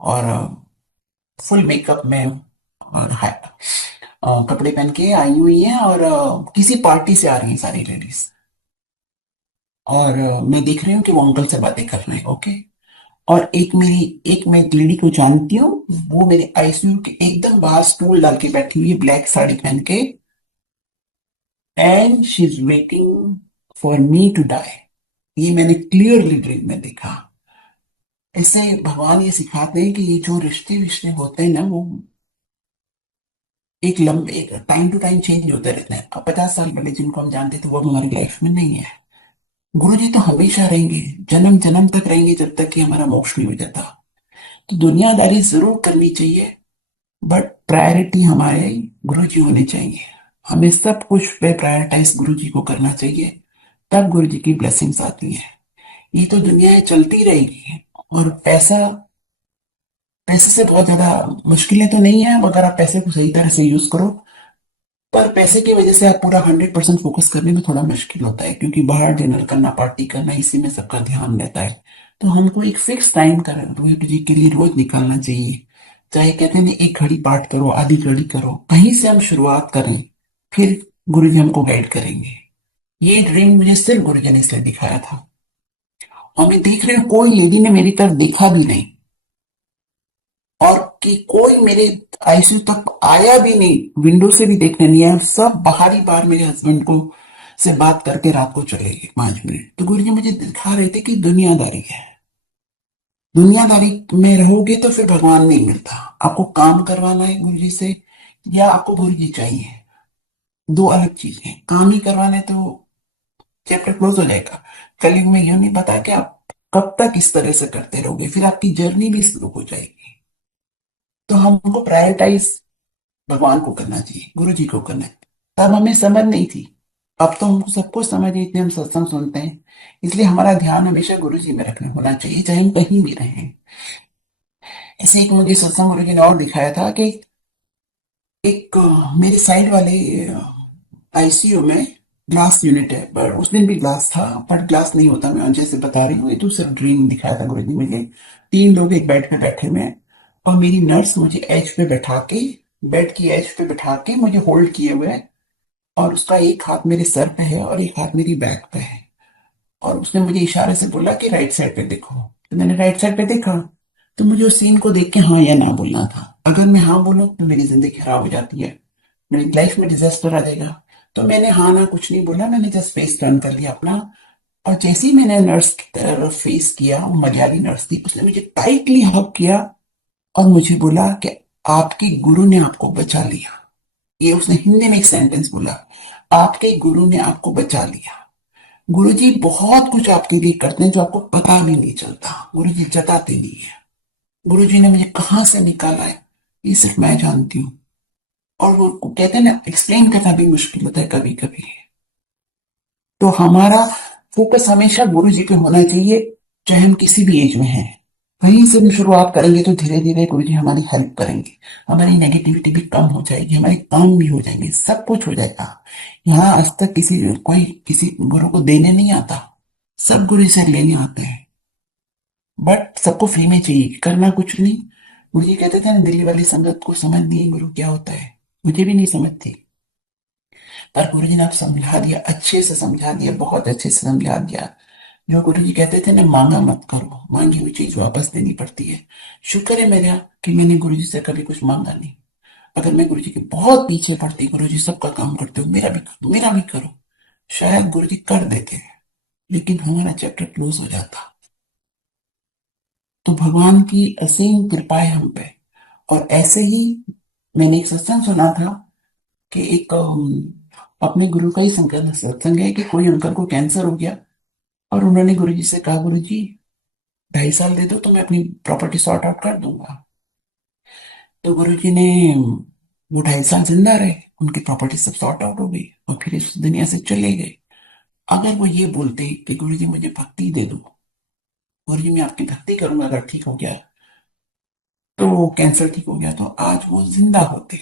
और फुल मेकअप में, और कपड़े पहन के आई हुई हैं, और किसी पार्टी से आ रही हैं सारी लेडीज। और मैं देख रही हूँ कि वो अंकल से बातें कर रहे हैं, ओके। और एक मैं एक लेडी को जानती हूँ, वो मेरे आईसीयू के एकदम बाहर स्टूल डाल के बैठी हुई है, ब्लैक साड़ी पहन के, and she is waiting for me to die. ये मैंने क्लियरली ड्रीम में देखा। ऐसे भगवान ये सिखाते हैं कि ये जो रिश्ते रिश्ते होते हैं ना, वो एक लंबे, एक टाइम टू टाइम चेंज होते रहते हैं। अब 50 साल पहले जिनको हम जानते थे, वो अब हमारी लाइफ में नहीं है। गुरु जी तो हमेशा रहेंगे, जन्म जन्म तक रहेंगे, जब तक कि हमारा मोक्ष नहीं हो जाता। तो दुनियादारी जरूर करनी चाहिए, बट प्रायोरिटी हमारे गुरु जी होने चाहिए। हमें सब कुछ पे प्रायोरिटाइज गुरु जी को करना चाहिए, तब गुरु जी की ब्लेसिंग्स आती है। ये तो दुनिया है, चलती रहेगी। और पैसा, पैसे से बहुत ज्यादा मुश्किलें तो नहीं है, अगर आप पैसे को सही तरह से यूज करो। पर पैसे की वजह से आप पूरा 100% फोकस करने में थोड़ा मुश्किल होता है, क्योंकि बाहर डिनर करना, पार्टी करना, इसी में सबका ध्यान रहता है। तो हमको एक फिक्स टाइम का गुरु जी के लिए रोज निकालना चाहिए। चाहे कहते हैं ना, एक घड़ी पाठ करो, आधी घड़ी करो, कहीं से हम शुरुआत करें, फिर गुरु जी हमको गाइड करेंगे। ये ड्रीम मुझे सिर्फ गुरु जी ने इसलिए दिखाया था। और मैं देख रही हूँ, कोई लेडी ने मेरी तरफ देखा भी नहीं, और कि कोई मेरे आईसीयू तक आया भी नहीं, विंडो से भी देखने नहीं आया, सब बाहर ही बाहर मेरे हस्बैंड को से बात करके रात को चले गए 5 मिनट। तो गुरु जी मुझे दिखा रहे थे कि दुनियादारी है, दुनियादारी में रहोगे तो फिर भगवान नहीं मिलता। आपको काम करवाना है गुरु जी से, या आपको गुरु जी चाहिए, दो अलग चीजें। काम ही करवाना है तो चैप्टर क्लोज हो जाएगा। कलयुग में यूं नहीं पता कि आप कब तक इस तरह से करते रहोगे, फिर आपकी जर्नी भी शुरू हो जाएगी। तो हमको प्रायोरिटाइज भगवान को करना चाहिए, गुरु जी को करना है। तब हमें समझ नहीं थी, अब तो हमको सब कुछ समझ है, इतने हम सत्संग सुनते हैं। इसलिए हमारा ध्यान हमेशा गुरु जी में रखना होना चाहिए, चाहे हम कहीं भी रहें। ऐसे एक मुझे सत्संग गुरु जी ने और दिखाया था कि एक मेरे साइड वाले आईसीयू में ग्लास यूनिट है, पर उस दिन भी ग्लास था, पर ग्लास नहीं होता, मैं जैसे बता रही हूँ, ये तो सिर्फ ड्रीम दिखाया था गुरुजी मुझे। तीन लोग एक बेड पे बैठे हुए हैं, और मेरी नर्स मुझे एज पे बैठा के, बेड की एज पे बैठा के मुझे होल्ड किए हुए है, और उसका एक हाथ मेरे सर पे है और एक हाथ मेरी बैक पे है। और उसने मुझे इशारे से बोला कि राइट साइड पे देखो, तो मैंने राइट साइड पे देखा। तो मुझे उस सीन को देख के हाँ या ना बोलना था। अगर मैं हाँ बोलूँ तो मेरी जिंदगी खराब हो जाती है, मेरी लाइफ में डिजास्टर आ जाएगा। तो मैंने हाँ ना कुछ नहीं बोला, मैंने जस्ट फेस टर्न कर लिया अपना। और जैसे ही मैंने नर्स की तरफ फेस किया, वो मलयाली नर्स थी, उसने मुझे टाइटली हग किया और मुझे बोला कि आपके गुरु ने आपको बचा लिया। ये उसने हिंदी में एक सेंटेंस बोला, आपके गुरु ने आपको बचा लिया। गुरुजी बहुत कुछ आपके लिए करते हैं जो आपको पता भी नहीं चलता, गुरुजी जताते नहीं है। गुरुजी ने मुझे कहाँ से निकाला है, ये सिर्फ मैं जानती हूँ। और वो कहते हैं ना, एक्सप्लेन करना भी मुश्किल होता है कभी कभी। तो हमारा फोकस हमेशा गुरु जी पे होना चाहिए, चाहे हम किसी भी एज में हैं। वहीं से हम शुरुआत करेंगे तो धीरे धीरे गुरु जी हमारी हेल्प करेंगे, हमारी नेगेटिविटी भी कम हो जाएगी, हमारे काम भी हो जाएंगे, सब कुछ हो जाएगा। यहाँ आज तक कोई किसी गुरु को देने नहीं आता, सब गुरु से लेने आते हैं। बट सबको फ्री में चाहिए, करना कुछ नहीं। गुरु जी कहते थे ना, दिल्ली वाली संगत को समझ नहीं गुरु क्या होता है, मुझे भी नहीं समझती। पर गुरुजी ने आप समझा दिया, अच्छे से समझा दिया, बहुत अच्छे से समझा दिया। जो गुरुजी कहते थे ना, मांगा मत करो, मांगी हुई चीज वापस देनी पड़ती है। शुक्र है मेरा कि मैंने गुरुजी से कभी कुछ मांगा नहीं। अगर मैं गुरुजी के बहुत पीछे पड़ती, गुरुजी सबका काम करते हो, मेरा भी करो, शायद गुरुजी कर देते, लेकिन हमारा चैप्टर क्लोज हो जाता। तो भगवान की असीम कृपा है हम पे। और ऐसे ही मैंने एक सत्संग सुना था कि एक अपने गुरु का ही सत्संग है कि कोई अंकल को कैंसर हो गया, और उन्होंने गुरुजी से कहा, गुरुजी 2.5 साल दे दो तो मैं अपनी प्रॉपर्टी सॉर्ट आउट कर दूंगा। तो गुरुजी ने, वो 2.5 साल जिंदा रहे, उनकी प्रॉपर्टी सब सॉर्ट आउट हो गई और फिर इस दुनिया से चले गए। अगर वो ये बोलते कि गुरुजी मुझे भक्ति दे दो, गुरुजी मैं आपकी भक्ति करूंगा, अगर ठीक हो गया, तो कैंसर ठीक हो गया, तो आज वो जिंदा होते।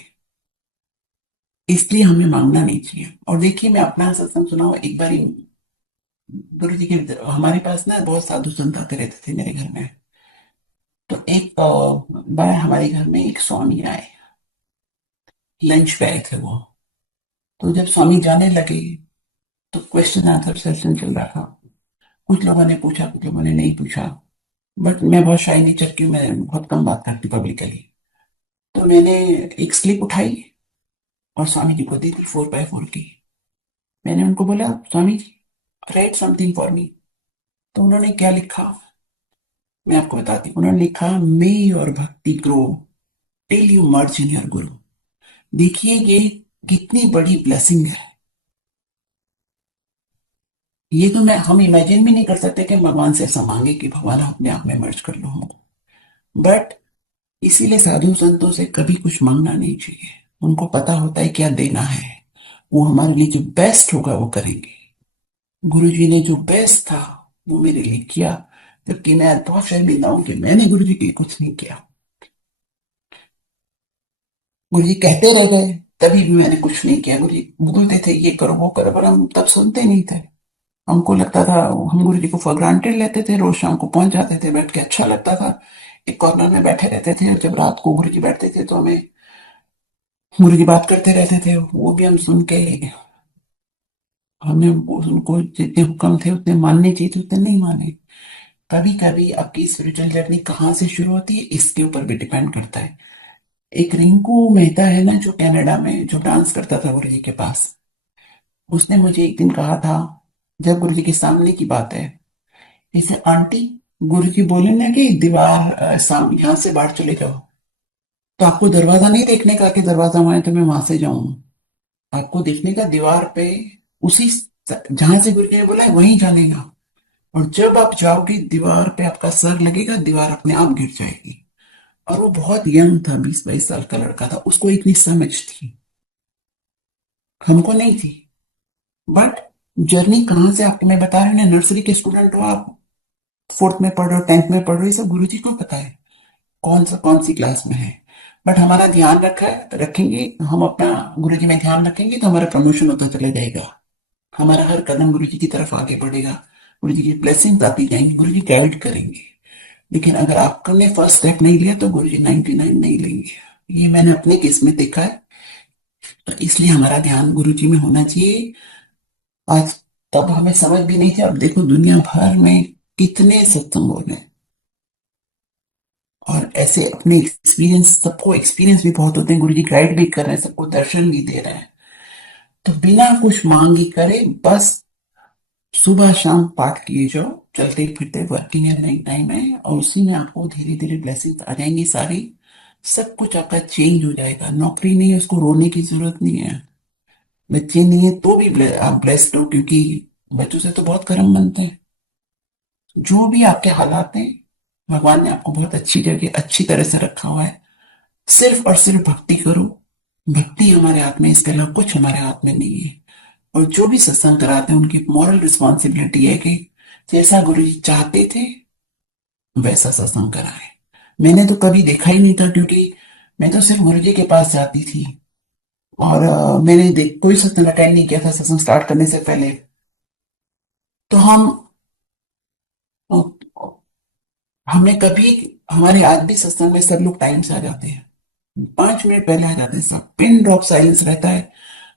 इसलिए हमें मांगना नहीं चाहिए। और देखिए, मैं अपना सत्संग सुनाऊं एक बार। गुरु जी के, हमारे पास ना बहुत साधु संत आते रहते थे मेरे घर में। तो एक बार हमारे घर में एक स्वामी आए, लंच पे आए थे वो। तो जब स्वामी जाने लगे, तो क्वेश्चन आंसर सेशन चल रहा था। कुछ लोगों ने पूछा, कुछ लोगों ने नहीं पूछा। बट मैं बहुत शाय नेचर की हूँ, मैं बहुत कम बात करती पब्लिकली। तो मैंने एक स्लिप उठाई और स्वामी जी को दी थी, 4x4 की। मैंने उनको बोला, Swami ji right something for me. तो उन्होंने क्या लिखा, मैं आपको बताती हूँ। उन्होंने लिखा, मे योर भक्ति grow till you merge in your गुरु। देखिए ये कितनी बड़ी ब्लेसिंग है। ये तो मैं हम इमेजिन भी नहीं कर सकते कि भगवान से ऐसा मांगे कि भगवान अपने आप में मर्ज कर लो हमको। बट इसीलिए साधु संतों से कभी कुछ मांगना नहीं चाहिए। उनको पता होता है क्या देना है, वो हमारे लिए जो बेस्ट होगा वो करेंगे। गुरु जी ने जो बेस्ट था वो मेरे लिए किया, जबकि मैं बहुत शर्मिंदा हूं कि मैंने गुरु जी के लिए कुछ नहीं किया। गुरु जी कहते रह गए, तभी भी मैंने कुछ नहीं किया। गुरु जी बोलते थे ये करो वो करो, पर हम तब सुनते नहीं थे। हमको लगता था, हम गुरु जी को फॉर ग्रांटेड लेते थे, रोज शाम को पहुंच जाते थे, बैठ के अच्छा लगता था, एक कॉर्नर में बैठे रहते थे। और जब रात को गुरु जी बैठते थे तो हमें गुरु जी बात करते रहते थे, वो भी हम सुन के, उनको जितने हुक्म थे उतने मानने चाहिए थे, उतने नहीं माने। कभी कभी आपकी स्पिरिचुअल जर्नी कहाँ से शुरू होती है इसके ऊपर भी डिपेंड करता है। एक रिंकू मेहता है ना, जो कनाडा में जो डांस करता था गुरु जी के पास, उसने मुझे एक दिन कहा था, जब गुरु जी के सामने की बात है, जैसे आंटी, गुरु जी बोले ना कि दीवार सामने यहाँ से बाहर चले जाओ, तो आपको दरवाजा नहीं देखने का कि दरवाजा वहां है तो मैं वहां से जाऊं। आपको देखने का दीवार पे, उसी जहां से गुरु जी ने बोला है वहीं जाने का। और जब आप जाओगे, दीवार पे आपका सर लगेगा, दीवार अपने आप गिर जाएगी। और वो बहुत यंग था, 20-22 साल का लड़का था, उसको इतनी समझ थी, हमको नहीं थी। बट जर्नी कहाँ से, आपको मैं बता रही हूँ ना, नर्सरी के स्टूडेंट हो आप, फोर्थ में पढ़ रहे हो, 10th में पढ़ रहे हो, ये सब गुरु जी को पता है कौन सी क्लास में है। बट हमारा ध्यान रखेंगे हम, अपना गुरु जी में ध्यान रखेंगे तो हमारा प्रमोशन होता चला जाएगा। हमारा हर कदम गुरु जी की तरफ आगे बढ़ेगा। गुरु जी की ब्लेसिंग आती जाएंगी, गुरु जी गाइड करेंगे। लेकिन अगर आपने फर्स्ट स्टेप नहीं लिया तो गुरु जी 99 नहीं लेंगे। ये मैंने अपने केस में देखा है। तो इसलिए हमारा ध्यान गुरु जी में होना चाहिए। आज तब हमें समझ भी नहीं थी, अब देखो दुनिया भर में कितने सत्संग हो रहे हैं। और ऐसे अपने एक्सपीरियंस, सबको एक्सपीरियंस भी बहुत होते हैं, गुरु जी गाइड भी कर रहे हैं, सबको दर्शन भी दे रहे हैं। तो बिना कुछ मांगी करे बस सुबह शाम पाठ किए जाओ, चलते फिरते वर्किंग एट नाइट टाइम है, और उसी में आपको धीरे धीरे ब्लेसिंग्स आ जाएंगी सारी। सब कुछ आपका चेंज हो जाएगा। नौकरी नहीं है उसको रोने की जरूरत नहीं है, बच्चे नहीं है तो भी आप ब्लेस्ड हो, क्योंकि बच्चों से तो बहुत कर्म बनते हैं। जो भी आपके हालात हैं, भगवान ने आपको बहुत अच्छी जगह अच्छी तरह से रखा हुआ है। सिर्फ और सिर्फ भक्ति करो। भक्ति हमारे हाथ में, इसके अलावा कुछ हमारे हाथ में नहीं है। और जो भी सत्संग कराते हैं उनकी मॉरल रिस्पॉन्सिबिलिटी है कि जैसा गुरु जी चाहते थे वैसा सत्संग कराएं। मैंने तो कभी देखा ही नहीं था, क्योंकि मैं तो सिर्फ गुरु जी के पास जाती थी। और मैंने देख कोई सत्संग अटेंड नहीं किया था सत्संग स्टार्ट करने से पहले। तो अ, हमें कभी, हमारे आज भी सत्संग में सब लोग टाइम से आ जाते हैं, 5 मिनट पहले आ जाते हैं, सब पिन ड्रॉप साइलेंस रहता है।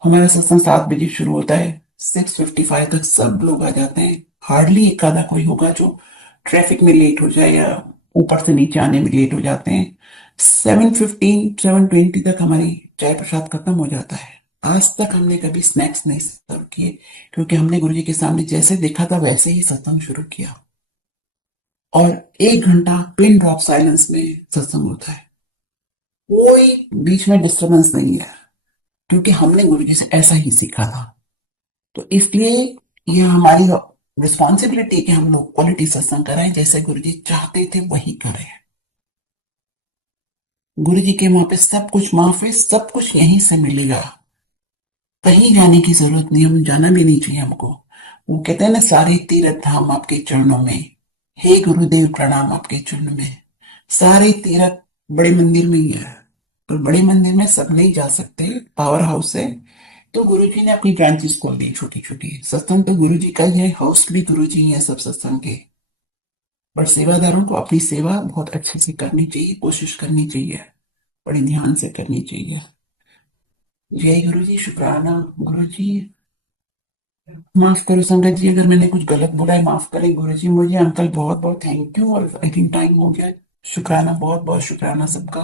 हमारा सत्संग 7 बजे शुरू होता है, 6:55 तक सब लोग आ जाते हैं। हार्डली एक आधा कोई होगा जो ट्रैफिक में लेट हो जाए या ऊपर से नीचे आने में लेट हो जाते हैं। 7:15 7:20 तक हमारी चाय प्रसाद खत्म हो जाता है। आज तक हमने कभी स्नैक्स नहीं सर्व किए, क्योंकि हमने गुरु जी के सामने जैसे देखा था वैसे ही सत्संग शुरू किया। और 1 घंटा पिन ड्रॉप साइलेंस में सत्संग होता है, कोई बीच में डिस्टरबेंस नहीं है, क्योंकि हमने गुरु जी से ऐसा ही सीखा था। तो इसलिए ये हमारी रिस्पॉन्सिबिलिटी है कि हम लोग क्वालिटी सत्संग कराएं, जैसे गुरु जी चाहते थे वही करें। गुरु जी के वहां पे सब कुछ माफ है, सब कुछ यहीं से मिलेगा। कहीं जाने की जरूरत नहीं, हम जाना भी नहीं चाहिए हमको। वो कहते हैं ना, सारे तीर्थ धाम आपके चरणों में, हे गुरुदेव प्रणाम आपके चरणों में। सारे तीर्थ बड़े मंदिर में ही है, पर बड़े मंदिर में सब नहीं जा सकते, पावर हाउस है। तो गुरुजी ने अपनी ब्रांचेस खोल दी छोटी छोटी। सत्संग तो गुरुजी का ही है, होस्ट भी गुरुजी ही है सब सत्संग के। पर सेवादारों को अपनी सेवा बहुत अच्छे से करनी चाहिए, कोशिश करनी चाहिए, बड़े ध्यान से करनी चाहिए। जय गुरु जी, शुक्राना गुरु जी। माफ करो संगत जी, अगर मैंने कुछ गलत बोला है माफ करें गुरु जी मुझे। अंकल बहुत बहुत थैंक यू, और आई थिंक टाइम हो गया। शुक्राना, बहुत बहुत शुक्राना सबका।